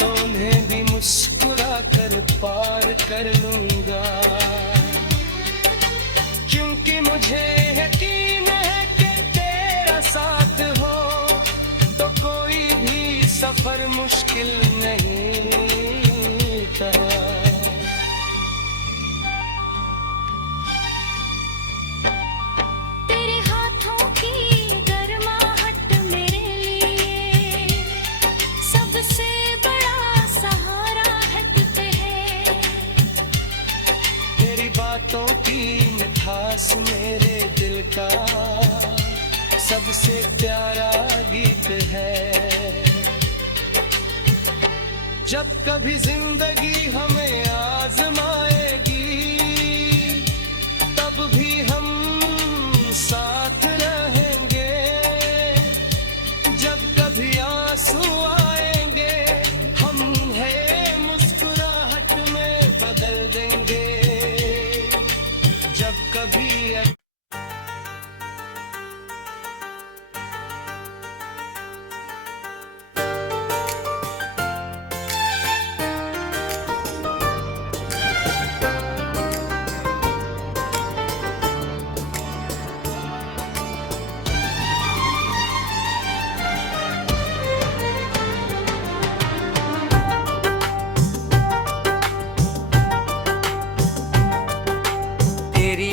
तो उन्हें भी मुस्कुरा कर पार कर लूंगा, क्योंकि मुझे यकीन है कि तेरा साथ हो तो कोई भी सफर मुश्किल नहीं था। तेरे हाथों की गर्माहट मेरे लिए सबसे बड़ा सहारा है तुझे है। तेरी बातों की मिठास मेरे दिल का सबसे प्यारा गीत है। जब कभी जिंदगी हमें आजमाएगी तब भी हम साथ रहेंगे। जब कभी आंसू आएंगे हम है मुस्कुराहट में बदल देंगे। जब कभी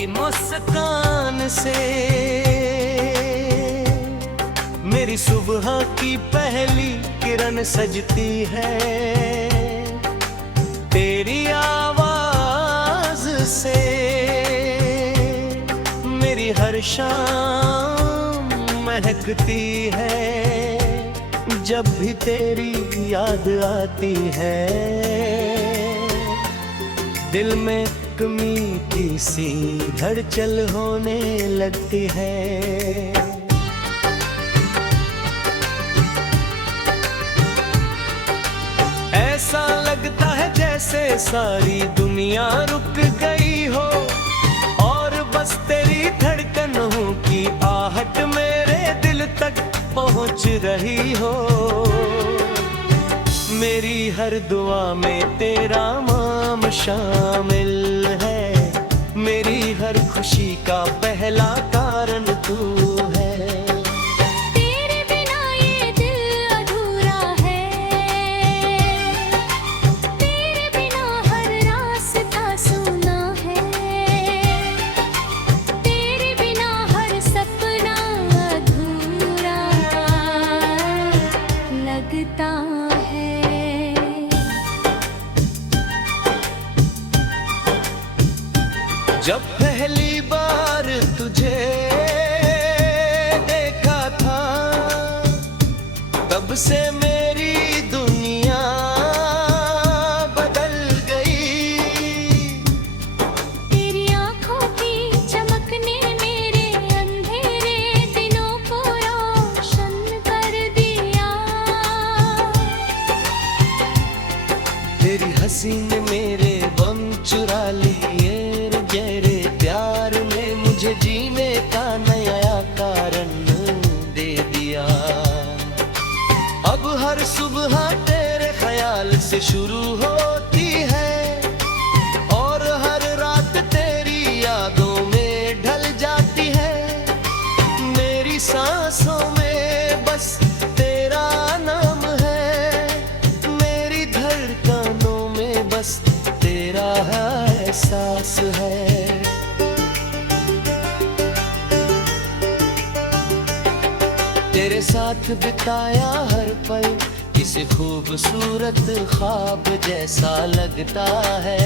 मुस्कान से मेरी सुबह की पहली किरण सजती है। तेरी आवाज से मेरी हर शाम महकती है। जब भी तेरी याद आती है दिल में एक मीठी सी हलचल होने लगती है। ऐसा लगता है जैसे सारी दुनिया रुक गई हो और बस तेरी धड़कनों की आहट मेरे दिल तक पहुंच रही हो। मेरी हर दुआ में तेरा नाम शामिल है, मेरी हर खुशी का पहला कारण तू है। तेरे बिना ये दिल अधूरा है, तेरे बिना हर रास्ता सूना है, तेरे बिना हर सपना अधूरा लगता है। जब पहली बार तुझे मुझे जीने का नया कारण दे दिया। अब हर सुबह तेरे ख्याल से शुरू होती है और हर रात तेरी यादों में ढल जाती है। मेरी सांसों में बस तेरा नाम है, मेरी धड़कनों में बस तेरा एहसास है। तेरे साथ बिताया हर पल किसी खूबसूरत ख्वाब जैसा लगता है।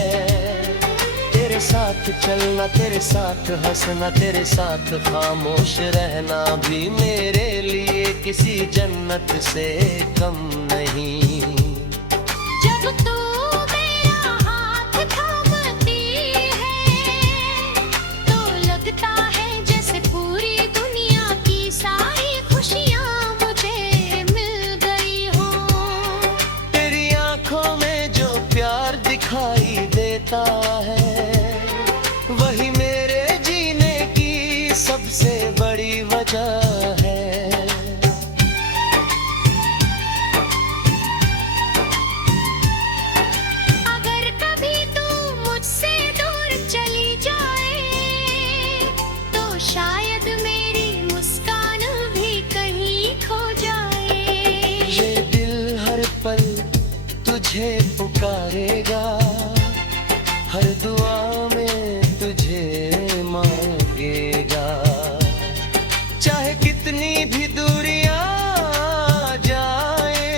तेरे साथ चलना, तेरे साथ हंसना, तेरे साथ खामोश रहना भी मेरे लिए किसी जन्नत से कम नहीं। जब तू मेरा हाथ थामती है तो लगता है जैसे पूरी दुनिया की सारी खुशियाँ मुझे मिल गई हो। तेरी आंखों में जो प्यार दिखाई देता है वही मेरे जीने की सबसे बड़ी वजह है। अगर कभी तू मुझसे दूर चली जाए तो शायद मेरी मुस्कान भी कहीं खो जाए। ये दिल हर पल तुझे पुकारेगा, हर दुआ में तुझे मांगेगा। चाहे कितनी भी दूरियां जाए,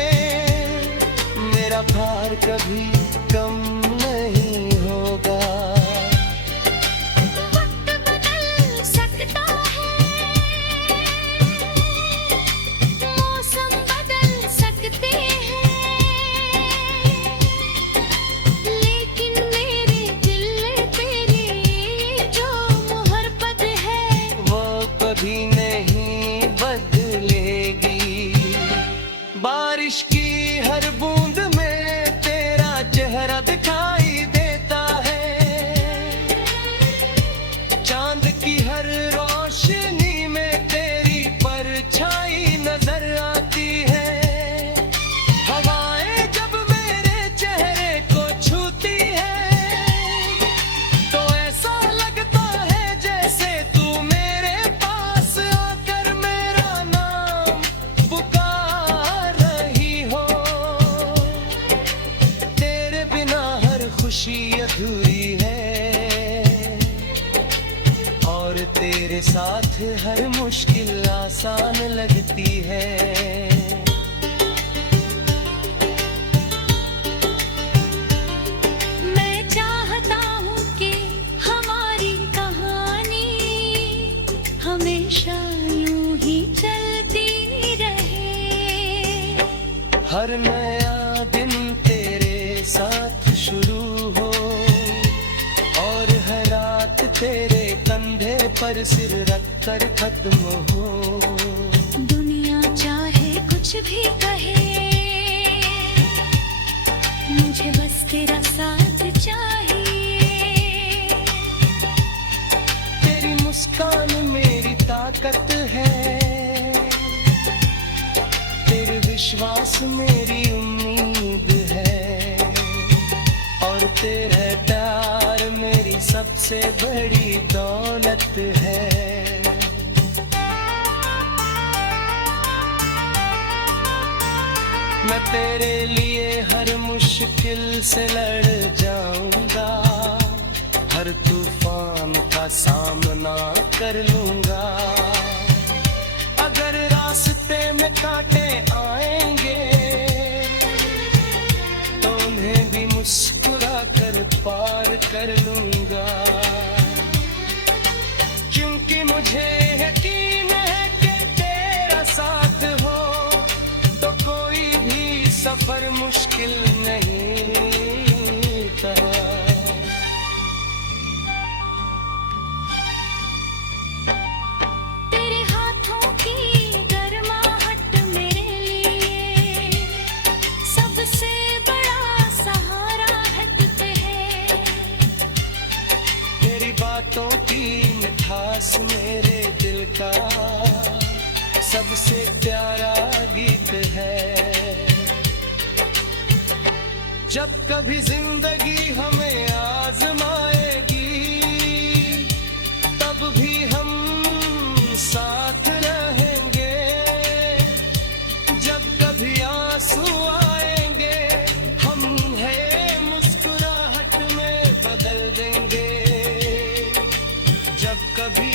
मेरा भार कभी कम नहीं होगा। वक्त बदल सकता है, मौसम बदल सकते हैं, लेकिन मेरे दिल में तेरी जो मोहब्बत है वो कभी नहीं बदलेगी। बारिश की हर बूंद में तेरा चेहरा दिखाई देता है। चांद की हर रोशनी में तेरी परछाई नजर आती है। हवाएं जब मेरे चेहरे को छूती है तो ऐसा लगता है जैसे तू मेरे पास आकर मेरा नाम पुकार रही हो। तेरे बिना हर खुशी अधूरी है और तेरे साथ हर मुश्किल आसान लगती है। मैं चाहता हूँ कि हमारी कहानी हमेशा यूं ही चलती रहे। हर नया दिन तेरे साथ शुरू हो और हर रात तेरे कंधे पर सिर रख कर खत्म हो। दुनिया चाहे कुछ भी कहे, मुझे बस तेरा साथ चाहिए। तेरी मुस्कान मेरी ताकत है, तेरे विश्वास मेरी उम्मीद है और तेरा प्यार मेरी सबसे बड़ी दौलत है। मैं तेरे लिए हर मुश्किल से लड़ जाऊंगा, हर तूफान का सामना कर लूंगा। अगर रास्ते में कांटे आएंगे तो उन्हें भी मुस्कुरा कर पार कर लूंगा। क्योंकि मुझे यकीन है कि तेरा साथ हो तो कोई भी सफर मुश्किल नहीं था। तेरे हाथों की गर्माहट मेरे लिए सबसे बड़ा सहारा है। तुझे है तेरी बातों की मिठाई खास मेरे दिल का सबसे प्यारा गीत है। जब कभी जिंदगी हमें आजमाएगी तब भी हम साथ रहेंगे। जब कभी आंसू आएंगे हम है मुस्कुराहट में बदल देंगे। जब कभी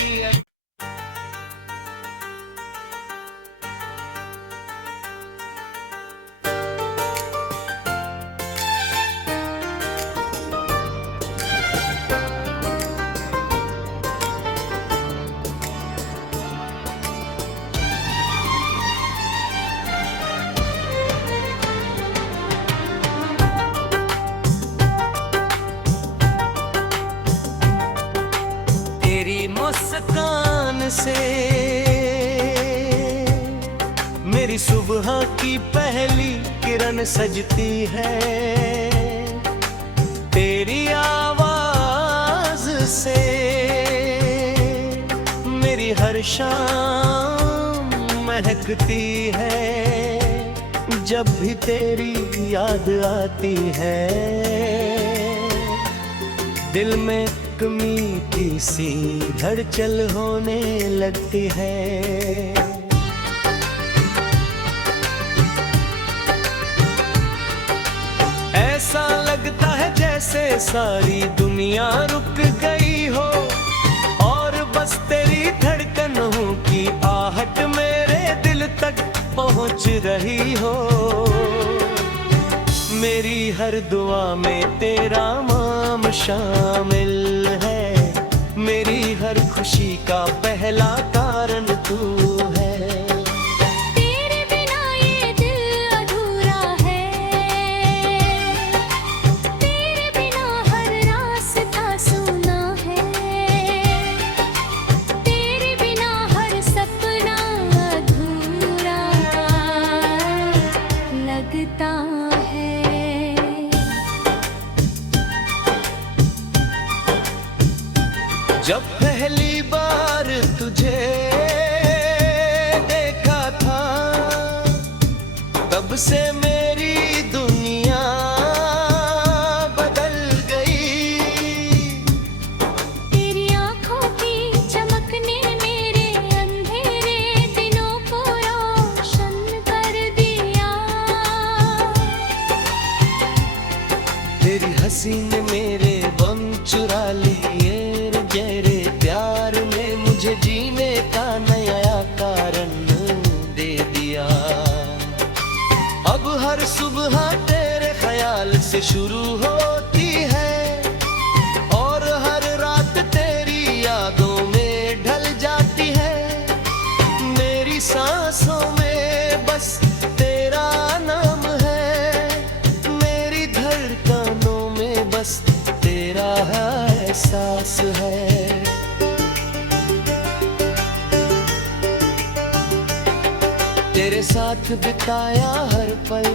मुस्कान से मेरी सुबह की पहली किरण सजती है। तेरी आवाज से मेरी हर शाम महकती है। जब भी तेरी याद आती है दिल में एक मीठी सी हलचल होने लगती है। ऐसा लगता है जैसे सारी दुनिया रुक गई हो और बस तेरी धड़कनों की आहट मेरे दिल तक पहुंच रही हो। मेरी हर दुआ में तेरा नाम शामिल है। मेरी हर खुशी का पहला कारण तू है। तेरे बिना ये दिल अधूरा है। तेरे बिना हर रास्ता सूना है। तेरे बिना हर सपना अधूरा लगता है। जब पहली बार तुझे देखा था तब से मेरी दुनिया बदल गई। तेरी आँखों की चमक ने मेरे अंधेरे दिनों को रोशन कर दिया। तेरी हंसी ने मेरे गम चुरा लिए। तेरे प्यार में मुझे जीने का नया कारण दे दिया। अब हर सुबह तेरे ख्याल से शुरू होती है और हर रात तेरी यादों में ढल जाती है। मेरी सांसों में बस तेरा नाम है। मेरी धड़कनों में बस तेरा एहसास है। तेरे साथ बिताया हर पल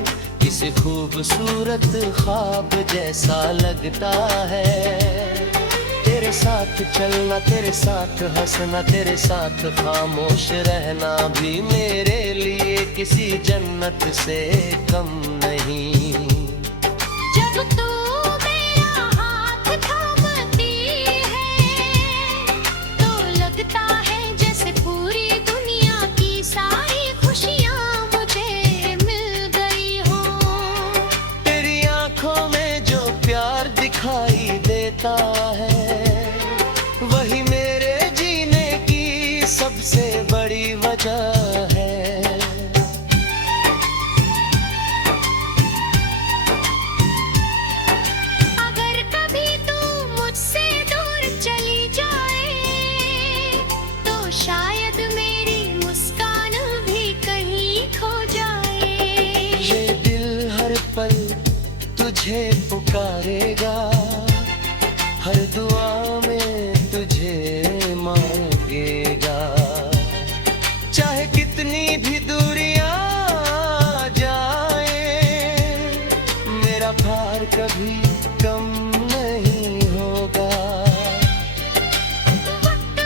किसी खूबसूरत ख्वाब जैसा लगता है। तेरे साथ चलना, तेरे साथ हंसना, तेरे साथ खामोश रहना भी मेरे लिए किसी जन्नत से कम नहीं। जब तू मेरा हाथ थामती है तो लगता है जैसे पूरी दुनिया की सारी खुशियाँ मुझे मिल गई हो। तेरी आंखों में जो प्यार दिखाई देता है वही मेरे जीने की सबसे बड़ी वजह है। शायद मेरी मुस्कान भी कहीं खो जाए। ये दिल हर पल तुझे पुकारेगा, हर दुआ में तुझे मांगेगा। चाहे कितनी भी दूरियां जाए, मेरा भार कभी कम नहीं होगा। वक्त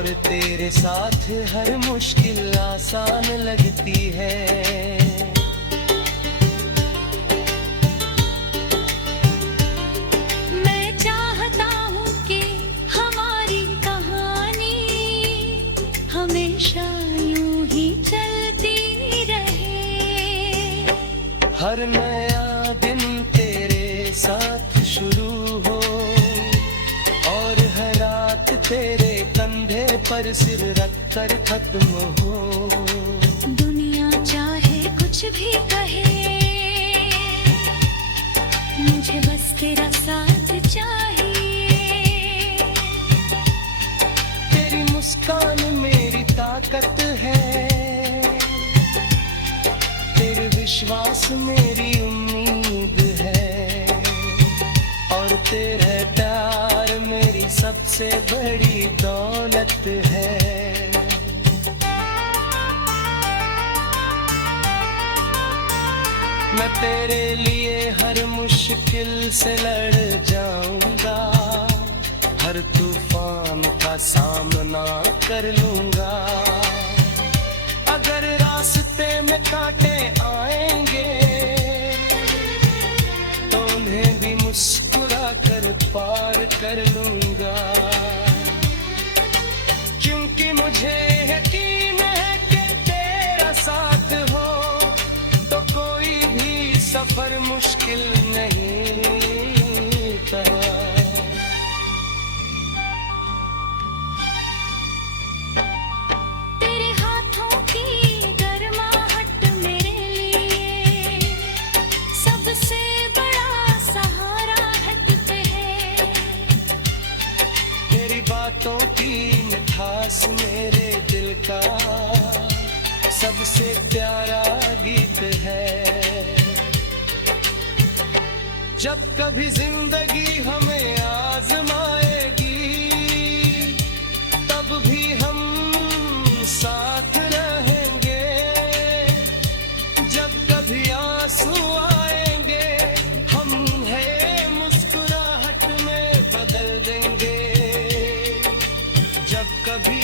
और तेरे साथ हर मुश्किल आसान लगती है। मैं चाहता हूँ कि हमारी कहानी हमेशा यूं ही चलती रहे। हर नया दिन तेरे साथ शुरू हो और हर रात तेरे कंधे पर सिर रख कर खत्म हो। दुनिया चाहे कुछ भी कहे, मुझे बस तेरा साथ चाहिए। तेरी मुस्कान मेरी ताकत है, तेरे विश्वास मेरी उम्मीद है, और तेरा प्यार मेरी सबसे बड़ी दौलत है। मैं तेरे लिए हर मुश्किल से लड़ जाऊंगा, हर तूफान का सामना कर लूंगा। अगर रास्ते में कांटे आएंगे तो उन्हें भी मुस्कुरा कर पार कर लूंगा, क्योंकि मुझे यकीन है कि तेरा साथ हो तो कोई भी सफर मुश्किल नहीं था। तेरे हाथों की गर्माहट मेरे लिए सबसे बड़ा सहारा हट पे है। तेरी बातों की मिठास मेरे दिल का सबसे प्यारा गीत है। जब कभी जिंदगी हमें आजमाएगी तब भी हम साथ रहेंगे। जब कभी आंसू आएंगे हम है मुस्कुराहट में बदल देंगे। जब कभी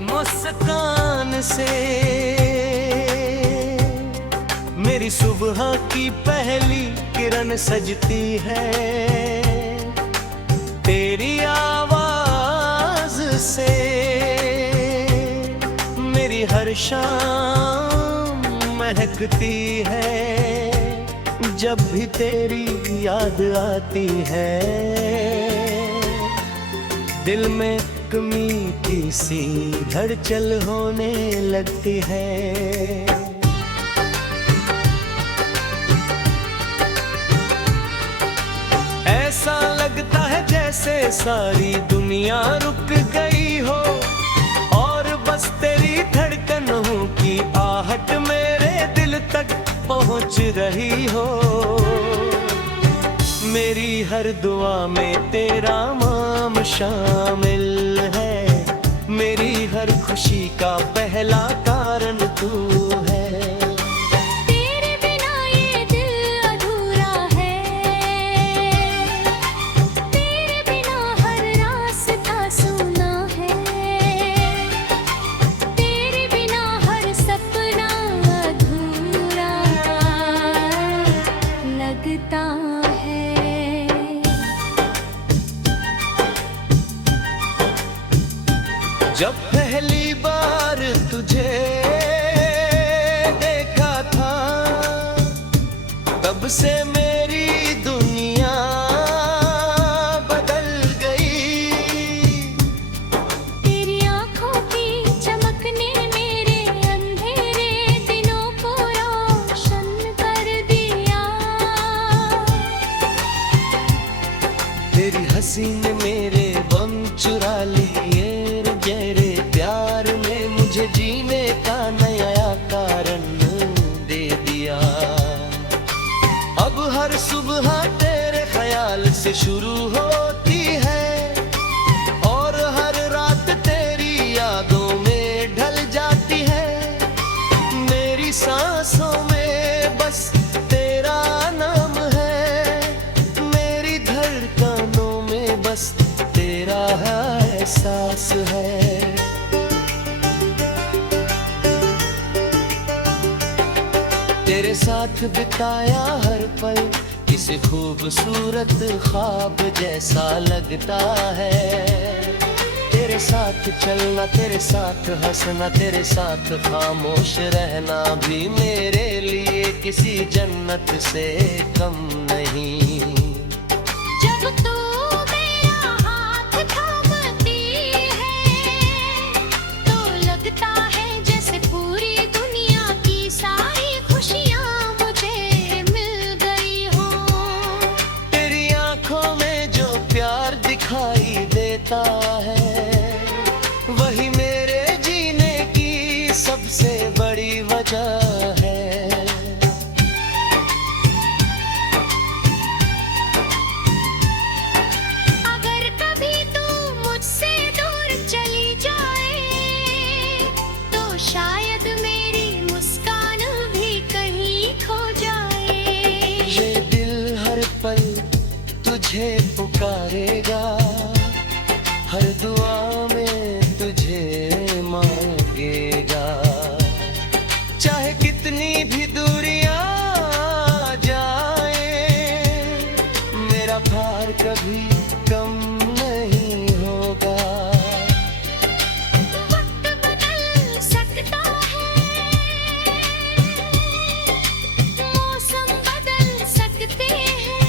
मुस्कान से मेरी सुबह की पहली किरण सजती है। तेरी आवाज से मेरी हर शाम महकती है। जब भी तेरी याद आती है दिल में एक मीठी सी हलचल होने लगती है। ऐसा लगता है जैसे सारी दुनिया रुक गई हो और बस तेरी धड़कनों की आहट मेरे दिल तक पहुंच रही हो। मेरी हर दुआ में तेरा नाम शामिल है, मेरी हर खुशी का पहला कारण तू है। तेरे बिना ये दिल अधूरा है, तेरे बिना हर रास्ता सूना है, तेरे बिना हर सपना अधूरा लगता है। जब पहली बार तुझे मुझे जीने का नया कारण दे दिया। अब हर सुबह तेरे ख्याल से शुरू होती है और हर रात तेरी यादों में ढल जाती है। मेरी सांसों में बस तेरा नाम है, मेरी धड़कनों में बस तेरा एहसास है। तेरे साथ बिताया हर पल किसी खूबसूरत ख्वाब जैसा लगता है। तेरे साथ चलना, तेरे साथ हंसना, तेरे साथ खामोश रहना भी मेरे लिए किसी जन्नत से कम नहीं। जब तू मेरा हाथ थामती है तो लगता है जैसे पूरी दुनिया की सारी खुशियाँ मुझे मिल गई हो। तेरी आंखों में जो प्यार दिखाई देता है वही मेरे जीने की सबसे बड़ी वजह है। अगर कभी तू मुझसे दूर चली जाए तो शायद मेरी मुस्कान भी कहीं खो जाए। ये दिल हर पल तुझे पुकारेगा, हर दुआ में तुझे मांगेगा। चाहे कितनी भी दूरियां जाए, मेरा भार कभी कम नहीं होगा। वक्त बदल सकता है, मौसम बदल सकते हैं,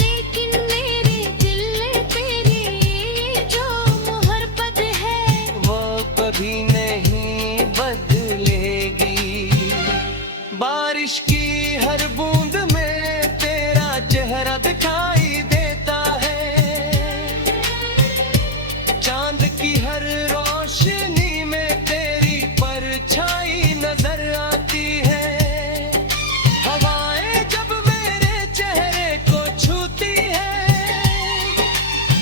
लेकिन मेरे दिल तेरी जो मोहब्बत है वो कभी नहीं बदलेगी। बारिश की हर बूंद में तेरा चेहरा दिखाई देता है। चांद की हर रोशनी में तेरी परछाई नजर आती है। हवाएं जब मेरे चेहरे को छूती है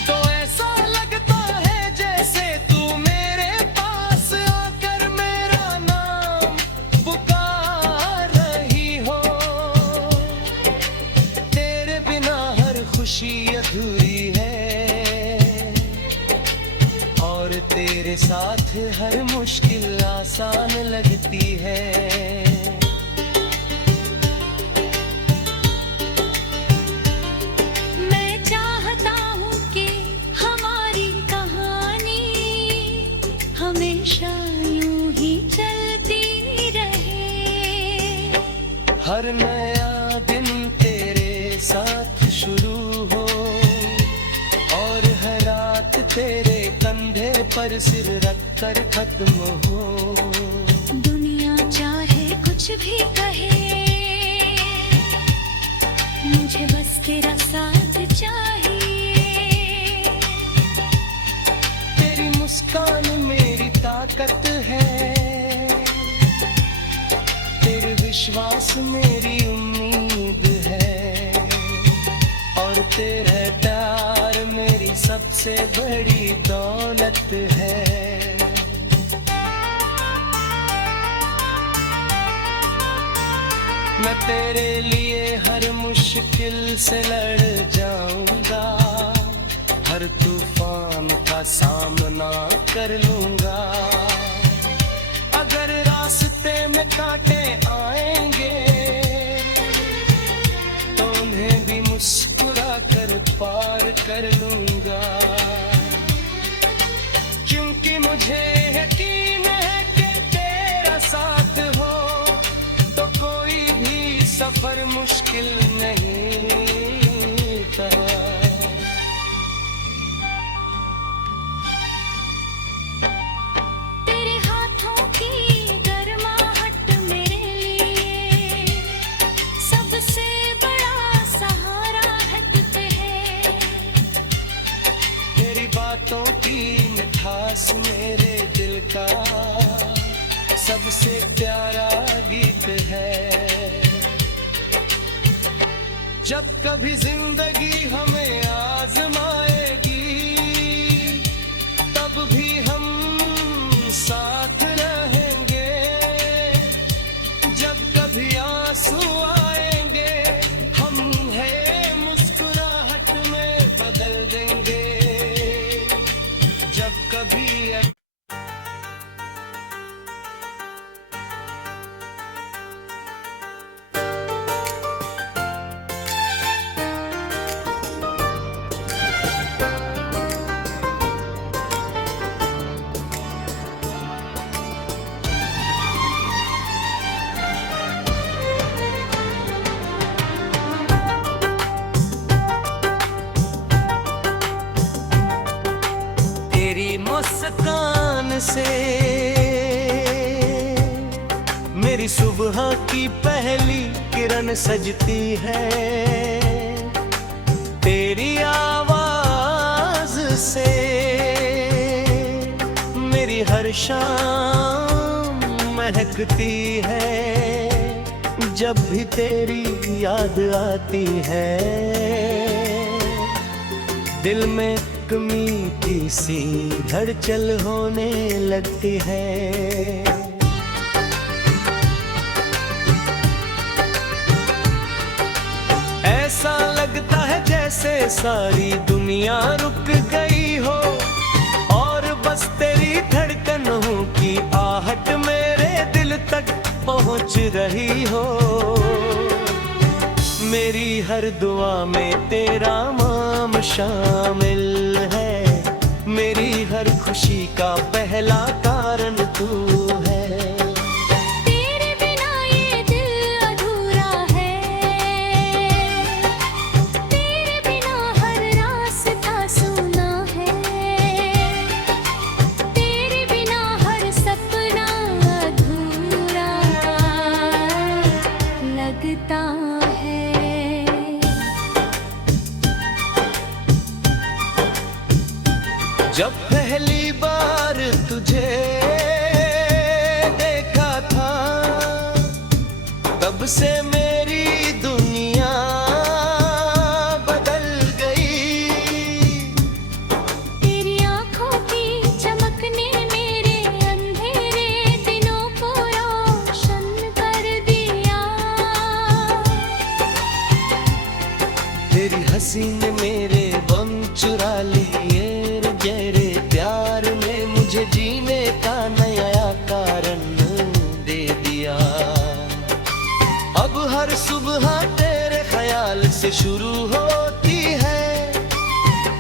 तो ऐसा लगता है जैसे तू मेरे पास आकर मेरा नाम पुकार रही हो। तेरे बिना हर खुशी अधूरी है और तेरे साथ हर मुश्किल आसान लगती है। मैं चाहता हूँ कि हमारी कहानी हमेशा यूं ही चलती रहे। हर नया दिन तेरे साथ शुरू हो और हर रात तेरे कंधे पर सिर रख कर खत्म हो। दुनिया चाहे कुछ भी कहे, मुझे बस तेरा साथ चाहिए। तेरी मुस्कान मेरी ताकत है, तेरे विश्वास मेरी उम्मीद है और तेरा प्यार मेरी सबसे बड़ी दौलत है। मैं तेरे लिए हर मुश्किल से लड़ जाऊंगा, हर तूफान का सामना कर लूंगा। अगर रास्ते में कांटे आएंगे तो उन्हें भी मुस्कुरा कर पार कर लूंगा। क्योंकि मुझे यकीन है कि तेरा साथ हो तो कोई भी सफर मुश्किल नहीं था। तेरे हाथों की गर्माहट मेरे लिए सबसे बड़ा सहारा है। तेरी बातों की मिठास पास मेरे दिल का सबसे प्यारा गीत है। जब कभी जिंदगी हमें आजमाएगी तब भी हम साथ रहेंगे। जब कभी आंसू आएंगे हम है मुस्कुराहट में बदल देंगे। जब कभी मुस्कान से मेरी सुबह की पहली किरण सजती है। तेरी आवाज से मेरी हर शाम महकती है। जब भी तेरी याद आती है दिल में एक मीठी सी हलचल होने लगती है। ऐसा लगता है जैसे सारी दुनिया रुक गई हो और बस तेरी धड़कनों की आहट मेरे दिल तक पहुंच रही हो। मेरी हर दुआ में तेरा नाम शामिल है। मेरी हर खुशी का पहला कारण तू है। तेरे बिना ये दिल अधूरा है। तेरे बिना हर रास्ता सूना है। तेरे बिना हर सपना अधूरा लगता है। जब पहली बार तुझे देखा था तब से मेरी दुनिया बदल गई। तेरी आँखों की चमक ने मेरे अंधेरे दिनों को रोशन कर दिया। तेरी हंसी ने मेरे गम चुरा लिए। तेरे प्यार ने मुझे जीने का नया कारण दे दिया। अब हर सुबह तेरे ख्याल से शुरू होती है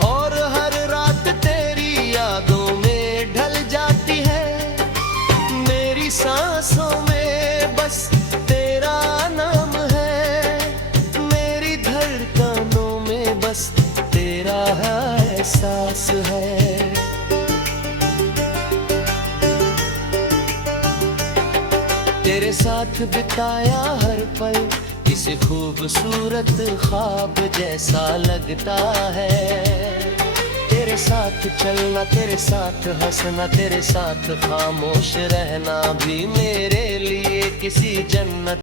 और हर रात तेरी यादों में ढल जाती है। मेरी सांसों में बस तेरा नाम है। मेरी धड़कनों में बस तेरा एहसास है। तेरे साथ बिताया हर पल किसी खूबसूरत ख्वाब जैसा लगता है। तेरे साथ चलना, तेरे साथ हंसना, तेरे साथ खामोश रहना भी मेरे लिए किसी जन्नत